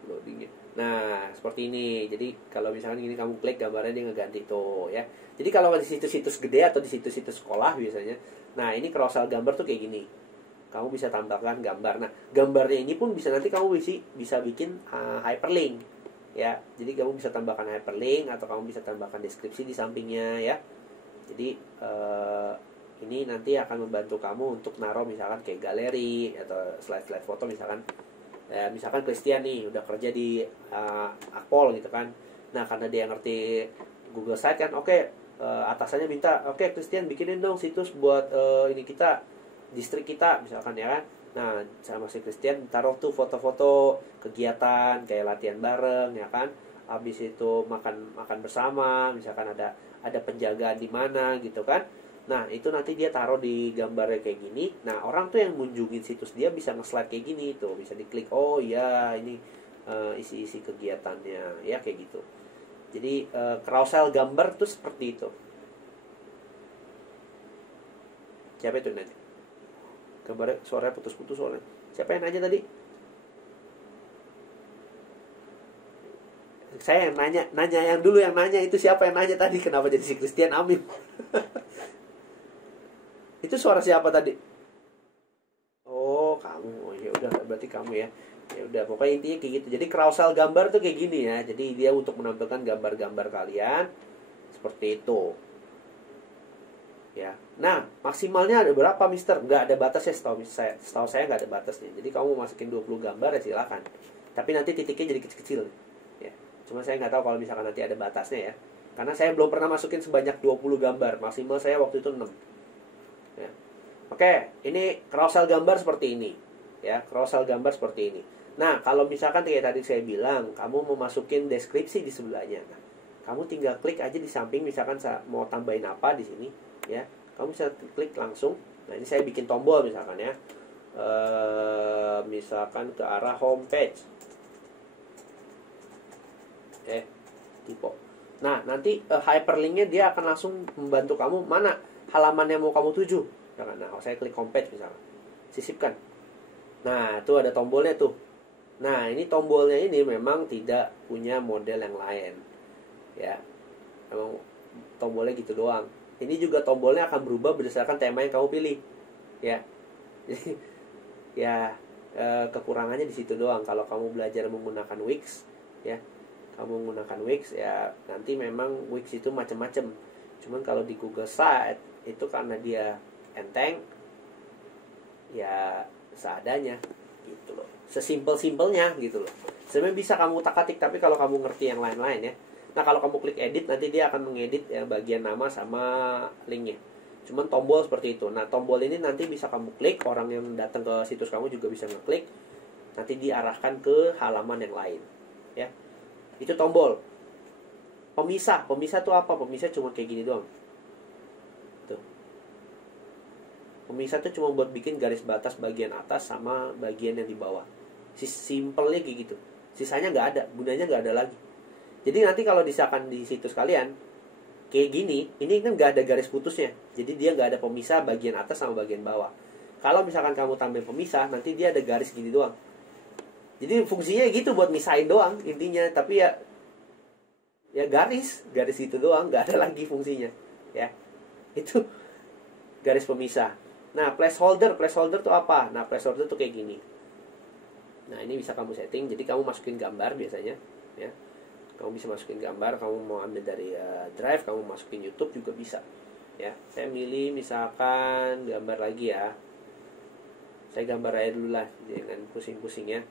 Loadingnya. Nah, seperti ini. Jadi kalau misalkan ini kamu klik, gambarnya dia ngeganti tuh ya. Jadi kalau di situs-situs gede atau di situs-situs sekolah biasanya, nah ini carousel gambar tuh kayak gini. Kamu bisa tambahkan gambar. Nah, gambarnya ini pun bisa nanti kamu bisa bikin hyperlink ya. Jadi kamu bisa tambahkan hyperlink atau kamu bisa tambahkan deskripsi di sampingnya ya. Jadi ini nanti akan membantu kamu untuk naruh misalkan kayak galeri atau slide-slide foto misalkan. Ya, misalkan Christian nih udah kerja di Akpol gitu kan. Nah, karena dia ngerti Google Site kan, atasannya minta, Christian bikinin dong situs buat ini kita, distrik kita misalkan ya kan. Nah, sama si Christian taruh tuh foto-foto kegiatan kayak latihan bareng ya kan. Habis itu makan bersama, misalkan ada penjagaan di mana gitu kan. Nah, itu nanti dia taruh di gambarnya kayak gini. Nah, orang tuh yang munjungin situs dia bisa nge-slide kayak gini tuh, bisa diklik. Oh iya, ini isi-isi kegiatannya ya kayak gitu. Jadi carousel gambar tuh seperti itu. Siapa itu nanya? Gambarnya suaranya putus-putus soalnya. Siapa yang nanya tadi? Saya yang nanya yang dulu yang nanya itu siapa yang nanya tadi? Kenapa jadi si Christian Amin? Itu suara siapa tadi? Oh, kamu. Oh, ya udah, berarti kamu ya. Ya udah, pokoknya intinya kayak gitu. Jadi carousel gambar tuh kayak gini ya. Jadi dia untuk menampilkan gambar-gambar kalian seperti itu. Ya. Nah, maksimalnya ada berapa, Mister? Nggak ada batasnya, setahu saya nggak ada batasnya. Jadi kamu masukin 20 gambar ya silakan. Tapi nanti titiknya jadi kecil-kecil. Ya. Cuma saya nggak tahu kalau misalkan nanti ada batasnya ya. Karena saya belum pernah masukin sebanyak 20 gambar. Maksimal saya waktu itu 6. Ya. Oke, ini carousel gambar seperti ini. Ya, carousel gambar seperti ini. Nah, kalau misalkan kayak tadi saya bilang, kamu mau masukin deskripsi di sebelahnya. Nah, kamu tinggal klik aja di samping, misalkan mau tambahin apa di sini, ya. Kamu bisa klik langsung. Nah, ini saya bikin tombol misalkan ya. Misalkan ke arah homepage. Tipe. Nah, nanti hyperlinknya dia akan langsung membantu kamu mana halaman yang mau kamu tuju. Nah, saya klik homepage misalnya, sisipkan. Nah, tuh ada tombolnya tuh. Nah, ini tombolnya ini memang tidak punya model yang lain. Ya, memang tombolnya gitu doang. Ini juga tombolnya akan berubah berdasarkan tema yang kamu pilih. Ya, jadi ya kekurangannya di situ doang. Kalau kamu belajar menggunakan Wix, ya, kamu menggunakan Wix ya nanti memang Wix itu macam-macam. Cuman kalau di Google Site itu karena dia enteng ya seadanya gitu loh, sesimpel-simpelnya gitu loh. Sebenarnya bisa kamu utak-atik, tapi kalau kamu ngerti yang lain-lain ya. Nah, kalau kamu klik edit nanti dia akan mengedit ya bagian nama sama linknya. Cuman tombol seperti itu. Nah, tombol ini nanti bisa kamu klik, orang yang datang ke situs kamu juga bisa ngeklik, nanti diarahkan ke halaman yang lain ya. Itu tombol. Pemisah tuh apa? Pemisah cuma kayak gini doang. Tuh. Pemisah tuh cuma buat bikin garis batas bagian atas sama bagian yang di bawah. Simpelnya kayak gitu. Sisanya nggak ada, gunanya nggak ada lagi. Jadi nanti kalau misalkan di situs kalian kayak gini, ini kan nggak ada garis putusnya. Jadi dia nggak ada pemisah bagian atas sama bagian bawah. Kalau misalkan kamu tambah pemisah, nanti dia ada garis gini doang. Jadi fungsinya gitu buat misahin doang intinya. Tapi ya garis itu doang, nggak ada lagi fungsinya. Ya, itu garis pemisah. Nah, placeholder tuh apa? Nah, placeholder tuh kayak gini. Nah, ini bisa kamu setting. Jadi kamu masukin gambar biasanya, ya. Kamu bisa masukin gambar. Kamu mau ambil dari Drive, kamu masukin YouTube juga bisa. Ya, saya milih misalkan gambar lagi ya. Saya gambar aja dulu lah, jangan pusing-pusing ya.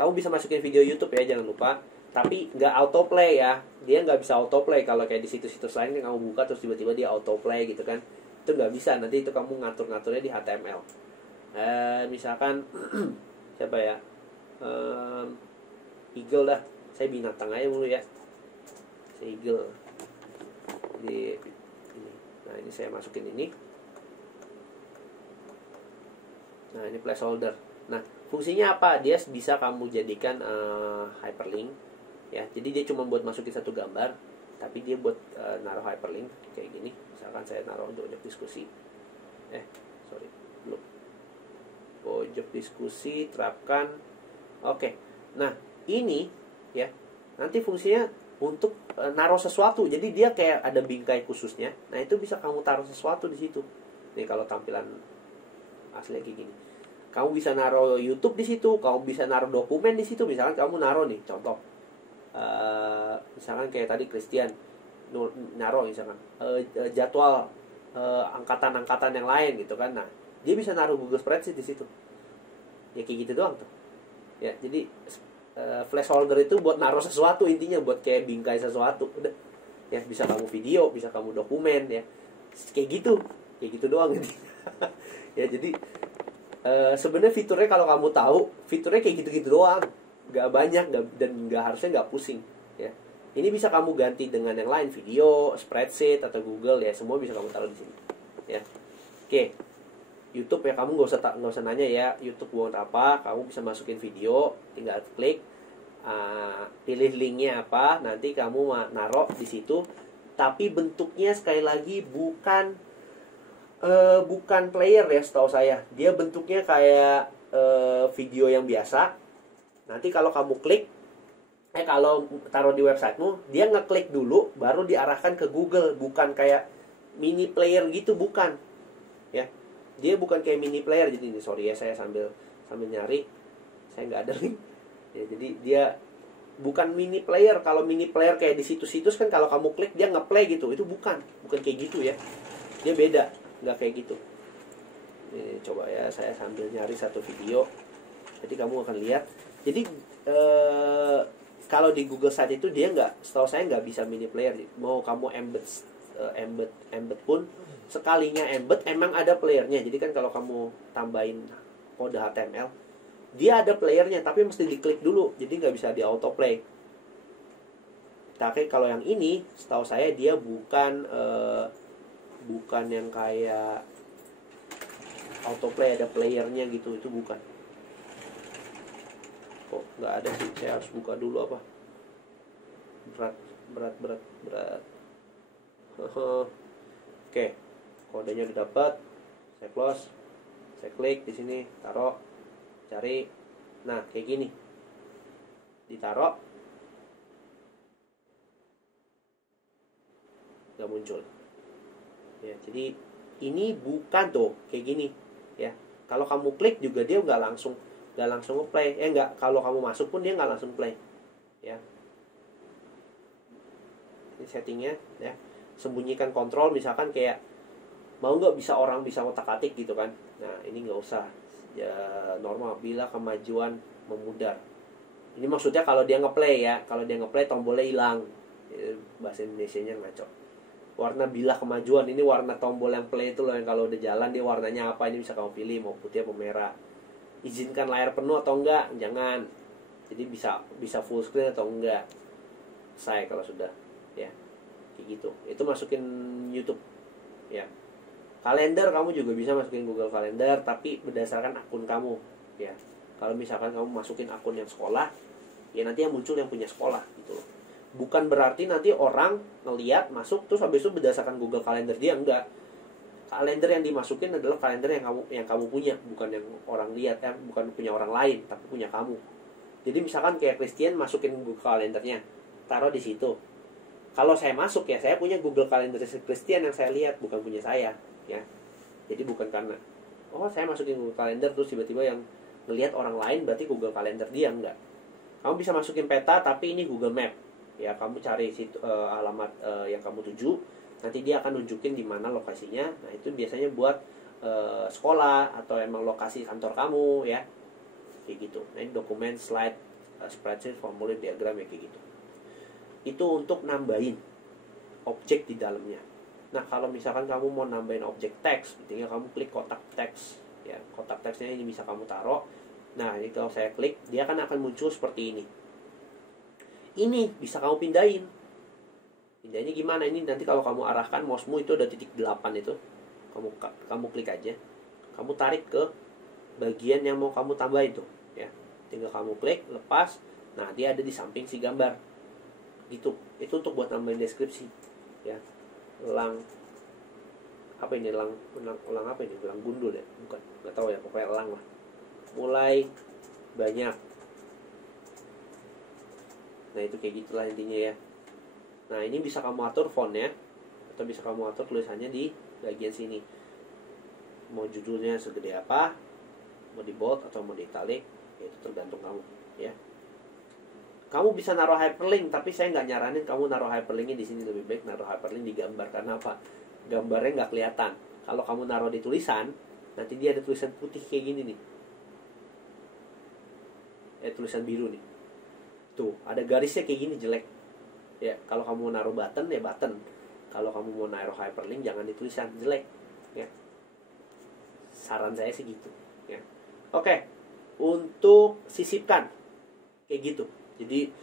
Kamu bisa masukin video YouTube ya, jangan lupa. Tapi nggak autoplay ya. Dia nggak bisa autoplay. Kalau kayak di situs-situs lain kan kamu buka terus tiba-tiba dia autoplay gitu kan. Itu nggak bisa. Nanti itu kamu ngatur-ngaturnya di HTML. Misalkan siapa ya? Eagle dah. Saya binatang aja dulu ya. Saya eagle. Jadi ini. Nah, ini saya masukin ini. Nah, ini placeholder. Nah, fungsinya apa? Dia bisa kamu jadikan hyperlink ya. Jadi dia cuma buat masukin satu gambar, tapi dia buat naruh hyperlink kayak gini. Misalkan saya naruh pojok diskusi. Sorry, belum. Pojok diskusi terapkan. Oke. Nah, ini ya. Nanti fungsinya untuk naruh sesuatu. Jadi dia kayak ada bingkai khususnya. Nah, itu bisa kamu taruh sesuatu di situ. Nih kalau tampilan asli kayak gini. Kamu bisa naruh YouTube di situ, kamu bisa naruh dokumen di situ. Misalkan kamu naruh nih, contoh, misalkan kayak tadi Christian naruh misalkan jadwal angkatan-angkatan yang lain gitu kan. Nah, dia bisa naruh Google Spreadsheet di situ. Ya kayak gitu doang tuh. Ya, jadi placeholder itu buat naruh sesuatu intinya, buat kayak bingkai sesuatu. Udah. Ya, bisa kamu video, bisa kamu dokumen ya. Kayak gitu doang ini. Ya, jadi sebenarnya fiturnya kalau kamu tahu, fiturnya kayak gitu-gitu doang, nggak banyak dan harusnya nggak pusing ya. Ini bisa kamu ganti dengan yang lain, video, spreadsheet atau Google ya, semua bisa kamu taruh di sini ya. Oke, YouTube ya, kamu nggak usah nanya ya YouTube buat apa. Kamu bisa masukin video, tinggal klik, pilih linknya apa, nanti kamu naruh di situ. Tapi bentuknya sekali lagi bukan player ya, setahu saya. Dia bentuknya kayak video yang biasa. Nanti kalau kamu klik, kalau taruh di websitemu, dia ngeklik dulu, baru diarahkan ke Google. Bukan kayak mini player gitu, bukan. Ya, dia bukan kayak mini player. Jadi ini sorry ya, saya sambil nyari, saya nggak ada link. Ya, jadi dia bukan mini player. Kalau mini player kayak di situs-situs kan, kalau kamu klik dia ngeplay gitu. Itu bukan kayak gitu ya. Dia beda. Nggak kayak gitu. Ini coba ya, saya sambil nyari satu video. Jadi kamu akan lihat. Jadi kalau di Google Site itu dia nggak, setahu saya nggak bisa mini player. Mau kamu embed pun, sekalinya embed emang ada playernya. Jadi kan kalau kamu tambahin kode HTML, dia ada playernya, tapi mesti diklik dulu. Jadi nggak bisa di autoplay. Tapi kalau yang ini, setahu saya dia bukan yang kayak autoplay ada playernya gitu, itu bukan. Kok nggak ada sih? Saya harus buka dulu apa? Berat. Oke, kodenya udah dapat. Saya close, saya klik di sini, taruh, cari. Nah, kayak gini, ditaruh, nggak muncul. Ya, jadi ini bukan tuh kayak gini ya. Kalau kamu klik juga dia nggak langsung ngeplay. Kalau kamu masuk pun dia nggak langsung play ya. Ini settingnya ya. Sembunyikan kontrol, misalkan kayak mau nggak bisa orang bisa otak-atik gitu kan. Nah, ini nggak usah ya, normal bila kemajuan memudar. Ini maksudnya kalau dia ngeplay ya. Kalau dia ngeplay tombolnya hilang. Bahasa Indonesianya ngaco. Warna bilah kemajuan, ini warna tombol yang play itu loh, yang kalau udah jalan dia warnanya apa, ini bisa kamu pilih mau putih atau merah. Izinkan layar penuh atau enggak, jangan. Jadi bisa full screen atau enggak. Saya kalau sudah ya. kayak gitu. Itu masukin YouTube ya. Kalender kamu juga bisa masukin Google Calendar, tapi berdasarkan akun kamu ya. Kalau misalkan kamu masukin akun yang sekolah, ya nanti yang muncul yang punya sekolah gitu loh. Bukan berarti nanti orang ngeliat masuk terus habis itu berdasarkan Google Calendar dia, enggak. Kalender yang dimasukin adalah kalender yang kamu punya, bukan yang orang lihat, bukan punya orang lain, tapi punya kamu. Jadi misalkan kayak Christian masukin Google Calendarnya, taruh di situ. Kalau saya masuk ya, saya punya Google Calendar Christian yang saya lihat, bukan punya saya ya. Jadi bukan karena saya masukin Google Calendar terus tiba-tiba yang ngelihat orang lain berarti Google Calendar dia, enggak. Kamu bisa masukin peta tapi ini Google Map ya. Kamu cari alamat yang kamu tuju, nanti dia akan nunjukin di mana lokasinya. Nah itu biasanya buat sekolah atau emang lokasi kantor kamu ya, kayak gitu. Nah ini dokumen, slide, spreadsheet, formulir, diagram ya kayak gitu. Itu untuk nambahin objek di dalamnya. Nah kalau misalkan kamu mau nambahin objek teks, tinggal kamu klik kotak teks ya. Kotak teksnya ini bisa kamu taruh. Nah ini kalau saya klik, dia akan muncul seperti ini. Ini bisa kamu pindahin. Pindahinnya gimana? Ini nanti kalau kamu arahkan mousemu itu ada titik 8 itu, kamu klik aja, kamu tarik ke bagian yang mau kamu tambahin tuh ya. Tinggal kamu klik, lepas. Nah dia ada di samping si gambar gitu. Itu untuk buat nambahin deskripsi ya. Elang apa ini, elang apa ini, elang gundul ya, bukan, nggak tahu ya, pokoknya elang lah. Mulai banyak. Nah itu kayak gitulah intinya ya. Nah ini bisa kamu atur fontnya, atau bisa kamu atur tulisannya di bagian sini. Mau judulnya segede apa, mau di bold atau mau di italic, ya itu tergantung kamu ya. Kamu bisa naruh hyperlink, tapi saya nggak nyaranin kamu naruh hyperlinknya di sini. Lebih baik naruh hyperlink di gambar. Karena apa? Gambarnya nggak kelihatan. Kalau kamu naruh di tulisan, nanti dia ada tulisan putih kayak gini nih. Tulisan biru nih. Tuh, ada garisnya kayak gini, jelek. Ya, kalau kamu mau naruh button ya button. Kalau kamu mau naruh hyperlink jangan di tulisan, jelek. Ya. Saran saya sih gitu. Ya. Oke, untuk sisipkan kayak gitu. Jadi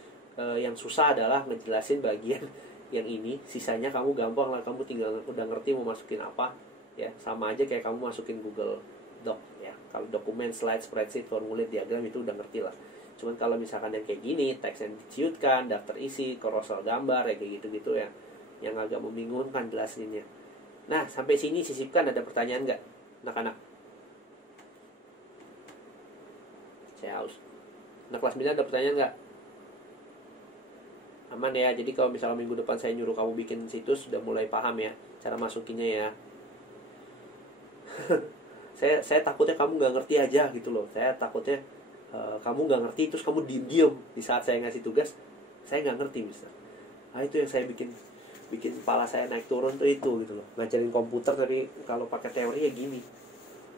yang susah adalah ngejelasin bagian yang ini. Sisanya kamu gampang lah, kamu tinggal udah ngerti mau masukin apa ya. Sama aja kayak kamu masukin Google Doc ya. Kalau dokumen, slide, spreadsheet, formulir, diagram itu udah ngerti lah. Cuman kalau misalkan yang kayak gini, teks yang diciutkan, daftar isi, carousel gambar ya kayak gitu-gitu ya, yang agak membingungkan jelasinnya. Nah sampai sini sisipkan, ada pertanyaan nggak anak-anak? Saya haus. Anak kelas 9 ada pertanyaan nggak? Aman ya. Jadi kalau misalnya minggu depan saya nyuruh kamu bikin situs, sudah mulai paham ya cara masukinnya ya. saya takutnya kamu nggak ngerti aja gitu loh. Saya takutnya kamu nggak ngerti terus kamu diem di saat saya ngasih tugas. Saya nggak ngerti misalnya. Nah itu yang saya bikin kepala saya naik turun tuh itu gitu loh. Ngajarin komputer tapi kalau pakai teori ya gini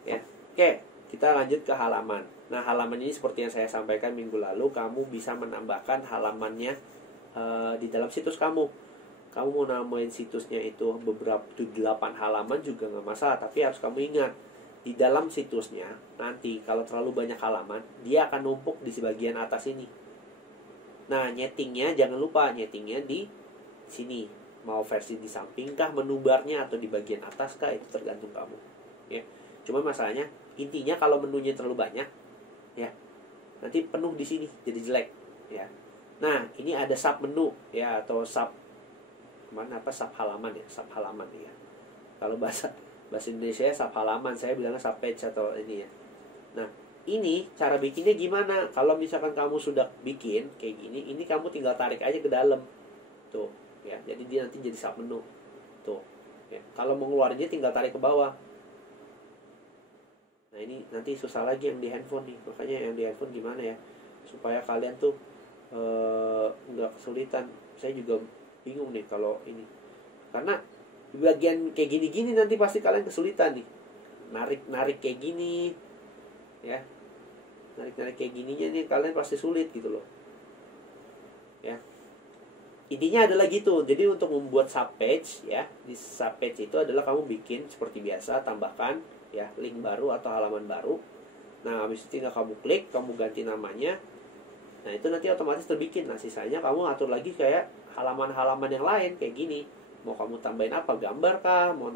ya. Oke, kita lanjut ke halaman. Nah halaman ini seperti yang saya sampaikan minggu lalu, kamu bisa menambahkan halamannya di dalam situs kamu. Kamu mau namain situsnya itu beberapa 8 halaman juga nggak masalah, tapi harus kamu ingat di dalam situsnya nanti kalau terlalu banyak halaman dia akan numpuk di bagian atas ini. Nah nyetingnya jangan lupa nyetingnya di sini, mau versi di samping kah menu barnya atau di bagian atas kah, itu tergantung kamu ya. Cuma masalahnya intinya kalau menunya terlalu banyak ya nanti penuh di sini jadi jelek ya. Nah ini ada sub menu ya, atau sub sub halaman ya, sub halaman ya. Kalau bahasa Indonesia sub halaman, saya bilangnya sub page atau ini ya. Nah ini cara bikinnya gimana? Kalau misalkan kamu sudah bikin kayak gini, ini kamu tinggal tarik aja ke dalam tuh ya, jadi dia nanti jadi sub menu tuh ya. Kalau mau ngeluarinnya tinggal tarik ke bawah. Nah ini nanti susah lagi yang di handphone nih. Makanya yang di handphone gimana ya supaya kalian tuh nggak kesulitan. Saya juga bingung nih kalau ini, karena di bagian kayak gini-gini nanti pasti kalian kesulitan nih, narik kayak gini ya, narik kayak gininya nih kalian pasti sulit gitu loh ya. Intinya adalah gitu. Jadi untuk membuat subpage ya, di subpage itu adalah kamu bikin seperti biasa, tambahkan ya link baru atau halaman baru. Nah habis itu tinggal kamu klik, kamu ganti namanya. Nah itu nanti otomatis terbikin. Nah sisanya kamu atur lagi kayak halaman-halaman yang lain kayak gini. Mau kamu tambahin apa? Gambar kah? Mau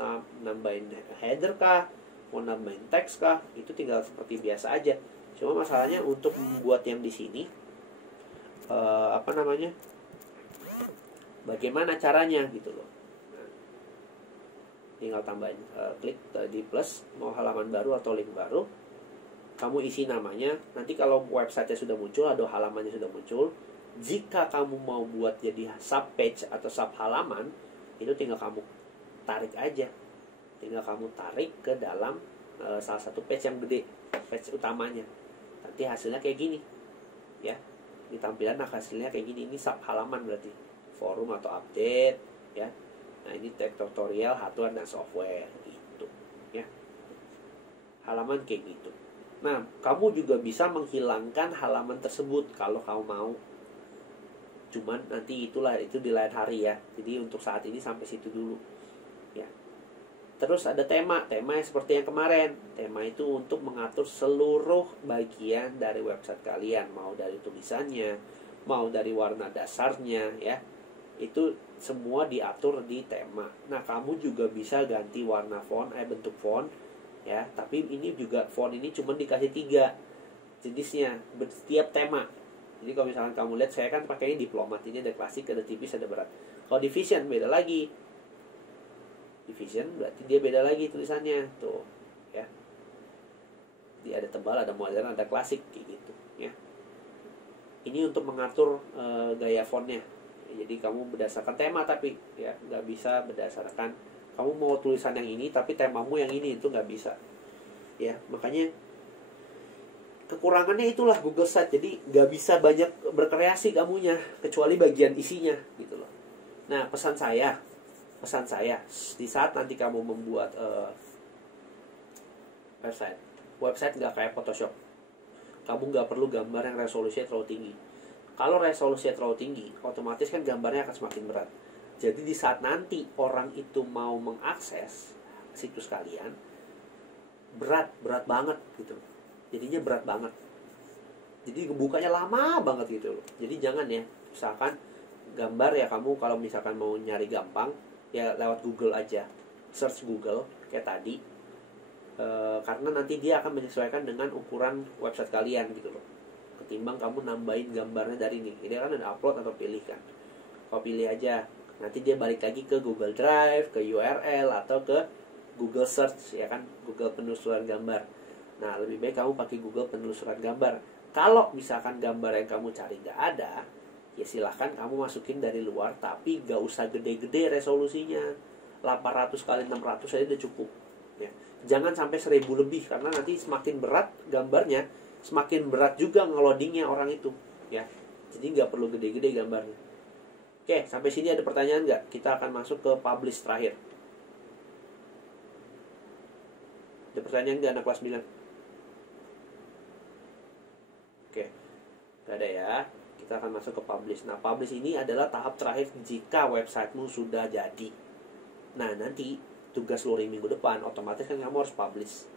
nambahin header kah? Mau nambahin teks kah? Itu tinggal seperti biasa aja. Cuma masalahnya untuk membuat yang di sini bagaimana caranya gitu loh. Nah, tinggal tambahin, klik di plus, mau halaman baru atau link baru, kamu isi namanya. Nanti kalau websitenya sudah muncul atau halamannya sudah muncul, jika kamu mau buat jadi sub page atau sub halaman, itu tinggal kamu tarik aja, tinggal kamu tarik ke dalam salah satu page yang gede, page utamanya. Nanti hasilnya kayak gini ya, di tampilan hasilnya kayak gini. Ini sub halaman berarti forum atau update ya. Nah, ini tutorial hardware dan software gitu ya, halaman kayak gitu. Nah, kamu juga bisa menghilangkan halaman tersebut kalau kamu mau. Cuman nanti itu di lain hari ya. Jadi untuk saat ini sampai situ dulu ya. Terus ada tema yang seperti yang kemarin. Tema itu untuk mengatur seluruh bagian dari website kalian, mau dari tulisannya, mau dari warna dasarnya ya. Itu semua diatur di tema. Nah, kamu juga bisa ganti warna font, bentuk font ya. Tapi ini juga font ini cuma dikasih 3 jenisnya setiap tema. Jadi kalau misalkan kamu lihat, saya kan pakainya diplomat, ini ada klasik, ada tipis, ada berat. Kalau division beda lagi. Division berarti dia beda lagi tulisannya tuh ya. Dia ada tebal, ada modern, ada klasik kayak gitu ya. Ini untuk mengatur gaya fontnya. Jadi kamu berdasarkan tema, tapi ya nggak bisa berdasarkan kamu mau tulisan yang ini tapi temamu yang ini, itu nggak bisa ya. Makanya kekurangannya itulah Google Sites. Jadi nggak bisa banyak berkreasi kamunya kecuali bagian isinya gitu loh. Nah, pesan saya di saat nanti kamu membuat website nggak kayak Photoshop. Kamu nggak perlu gambar yang resolusinya terlalu tinggi. Kalau resolusinya terlalu tinggi, otomatis kan gambarnya akan semakin berat. Jadi di saat nanti orang itu mau mengakses situs kalian, berat banget gitu. Jadinya berat banget. Jadi bukanya lama banget gitu loh. Jadi jangan ya. Misalkan gambar ya, kamu kalau misalkan mau nyari gampang ya lewat Google aja. Search Google kayak tadi. Karena nanti dia akan menyesuaikan dengan ukuran website kalian gitu loh. Ketimbang kamu nambahin gambarnya dari ini. Ini kan ada upload atau pilih kan. Kau pilih aja. Nanti dia balik lagi ke Google Drive, ke URL, atau ke Google Search ya kan, Google penelusuran gambar. Nah, lebih baik kamu pakai Google penelusuran gambar. Kalau misalkan gambar yang kamu cari nggak ada, ya silahkan kamu masukin dari luar, tapi nggak usah gede-gede resolusinya. 800 kali 600 saja udah cukup ya. Jangan sampai 1000 lebih, karena nanti semakin berat gambarnya, semakin berat juga ngeloadingnya orang itu ya. Jadi nggak perlu gede-gede gambarnya. Oke, sampai sini ada pertanyaan nggak? Kita akan masuk ke publish terakhir. Ada pertanyaan nggak anak kelas 9? Oke, nggak ada ya. Kita akan masuk ke publish. Nah, publish ini adalah tahap terakhir jika websitemu sudah jadi. Nah, nanti tugas luring minggu depan, otomatis kan kamu harus publish.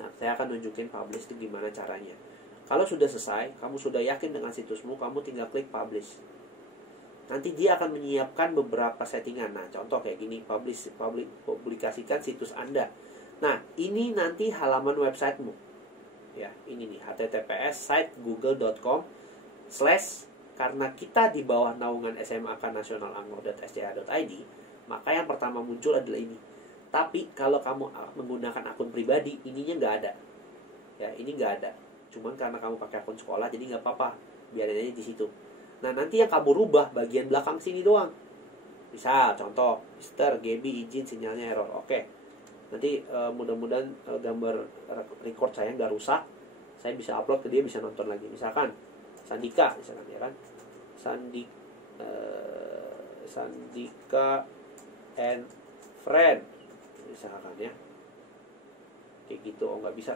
Nah, saya akan nunjukin publish itu gimana caranya. Kalau sudah selesai, kamu sudah yakin dengan situsmu, kamu tinggal klik publish. Nanti dia akan menyiapkan beberapa settingan. Nah, contoh kayak gini, publikasikan situs Anda. Nah, ini nanti halaman websitemu. Ya, ini nih, https://site.google.com/ karena kita di bawah naungan sma.nasionalangor.sch.id, maka yang pertama muncul adalah ini. Tapi kalau kamu menggunakan akun pribadi, ininya nggak ada. Ya, ini nggak ada. Cuman karena kamu pakai akun sekolah, jadi nggak apa-apa, biarin aja di situ. Nah, nanti yang kamu rubah bagian belakang sini doang. Misal, contoh, Mr. Gaby izin sinyalnya error. Oke. Nanti mudah-mudahan gambar record saya nggak rusak. Saya bisa upload ke dia, bisa nonton lagi. Misalkan, Sandika, misalkan ya kan. Sandika and friend. Misalkan ya. Kayak gitu. Oh, nggak bisa.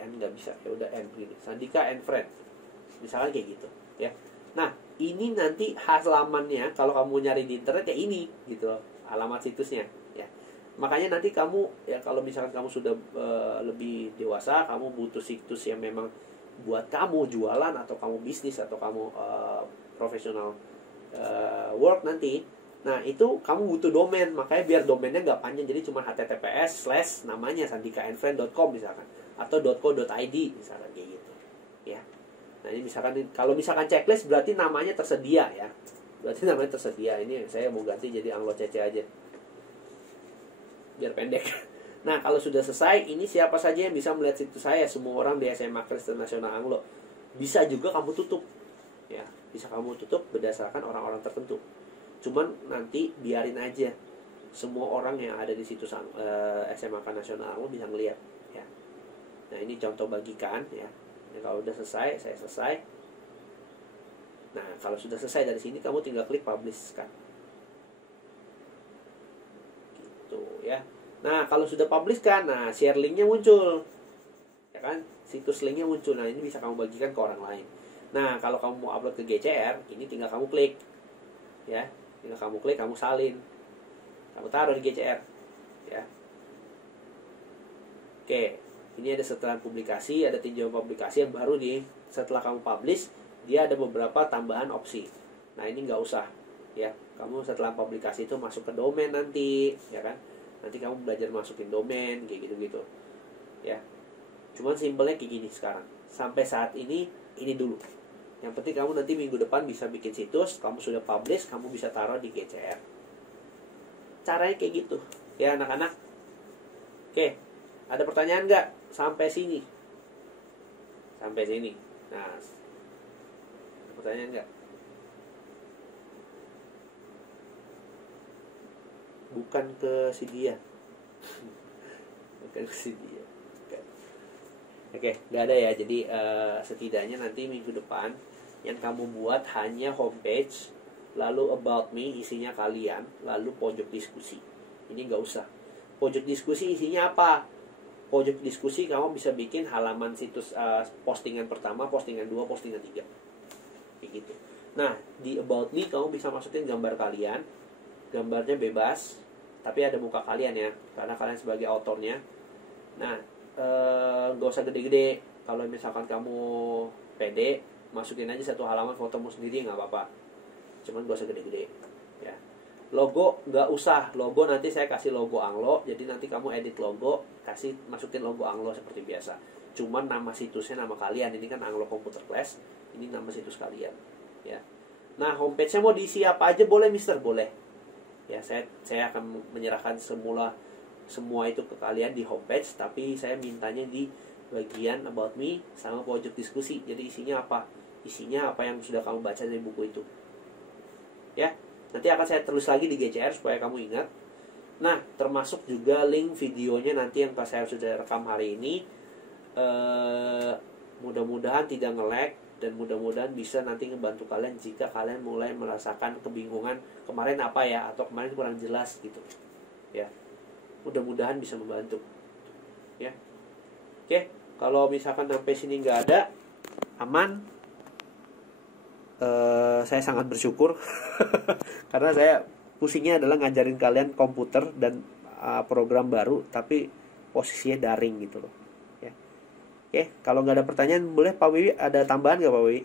N nggak bisa. Ya udah N gini. Sandika and friend. Misalkan kayak gitu. Ya. Nah, ini nanti halamannya kalau kamu nyari di internet ya ini gitu, alamat situsnya ya. Makanya nanti kamu ya, kalau misalkan kamu sudah lebih dewasa, kamu butuh situs yang memang buat kamu jualan atau kamu bisnis atau kamu profesional work nanti, Nah, itu kamu butuh domain, makanya biar domainnya nggak panjang, jadi cuma https/namanya sandikaandfriend.com misalkan, atau .co.id misalkan kayak gitu. Ya. Nah, ini misalkan kalau misalkan checklist berarti namanya tersedia ya. Berarti namanya tersedia. Ini saya mau ganti jadi Anglo CC aja. Biar pendek. Nah, kalau sudah selesai, ini siapa saja yang bisa melihat situs saya? Semua orang di SMA Kristen Nasional Anglo. Bisa juga kamu tutup. Ya, bisa kamu tutup berdasarkan orang-orang tertentu. Cuman nanti biarin aja semua orang yang ada di situs SMA Nasional Anglo bisa ngelihat ya. Nah, ini contoh bagikan ya. Nah, kalau udah selesai, saya selesai. Nah, kalau sudah selesai dari sini kamu tinggal klik publish kan. Gitu ya. Nah, kalau sudah publish kan, nah share linknya muncul. Ya kan? Situs linknya muncul. Nah, ini bisa kamu bagikan ke orang lain. Nah, kalau kamu mau upload ke GCR, ini tinggal kamu klik. Ya, tinggal kamu klik, kamu salin. Kamu taruh di GCR. Ya. Oke, ini ada setelan publikasi, ada tinjauan publikasi yang baru nih. Setelah kamu publish, dia ada beberapa tambahan opsi. Nah, ini nggak usah. Ya, kamu setelah publikasi itu masuk ke domain nanti, ya kan? Nanti kamu belajar masukin domain, kayak gitu-gitu. Ya. Cuman simpelnya kayak gini sekarang. Sampai saat ini dulu. Yang penting kamu nanti minggu depan bisa bikin situs, kamu sudah publish, kamu bisa taruh di GCR. Caranya kayak gitu. Ya anak-anak. Oke, ada pertanyaan nggak? Sampai sini. Sampai sini. Nah, ada pertanyaan nggak? Bukan ke si dia. Bukan ke si dia. Oke, nggak ada ya. Jadi setidaknya nanti minggu depan yang kamu buat hanya homepage, lalu about me isinya kalian, lalu pojok diskusi. Ini nggak usah. Pojok diskusi isinya apa? Pojok diskusi kamu bisa bikin halaman situs postingan pertama, postingan 2, postingan 3. Kayak gitu. Nah, di about me kamu bisa masukin gambar kalian. Gambarnya bebas, tapi ada muka kalian ya, karena kalian sebagai autornya. Nah, gak usah gede-gede. Kalau misalkan kamu pede, masukin aja satu halaman fotomu sendiri nggak apa-apa. Cuman gak usah gede-gede. Ya. Logo nggak usah. Logo nanti saya kasih logo Anglo. Jadi nanti kamu edit logo, masukin logo Anglo seperti biasa. Cuman nama situsnya nama kalian. Ini kan Anglo Computer Class. Ini nama situs kalian. Ya. Nah, homepage-nya mau diisi apa aja boleh, Mister? Boleh. Ya, saya akan menyerahkan semua itu ke kalian di homepage, tapi saya mintanya di bagian about me sama pojok diskusi. Jadi isinya apa? Isinya apa yang sudah kamu baca dari buku itu. Ya, nanti akan saya tulis lagi di GCR supaya kamu ingat. Nah, termasuk juga link videonya nanti yang saya sudah rekam hari ini. Mudah-mudahan tidak nge-lag dan mudah-mudahan bisa nanti ngebantu kalian jika kalian mulai merasakan kebingungan kemarin apa ya, atau kemarin kurang jelas gitu. Ya. Mudah-mudahan bisa membantu. Ya. Oke, kalau misalkan sampai sini nggak ada, aman. Saya sangat bersyukur karena saya pusingnya adalah ngajarin kalian komputer dan program baru, tapi posisinya daring gitu loh. Ya. Oke, kalau nggak ada pertanyaan, boleh Pak Wiwi ada tambahan nggak Pak Wiwi?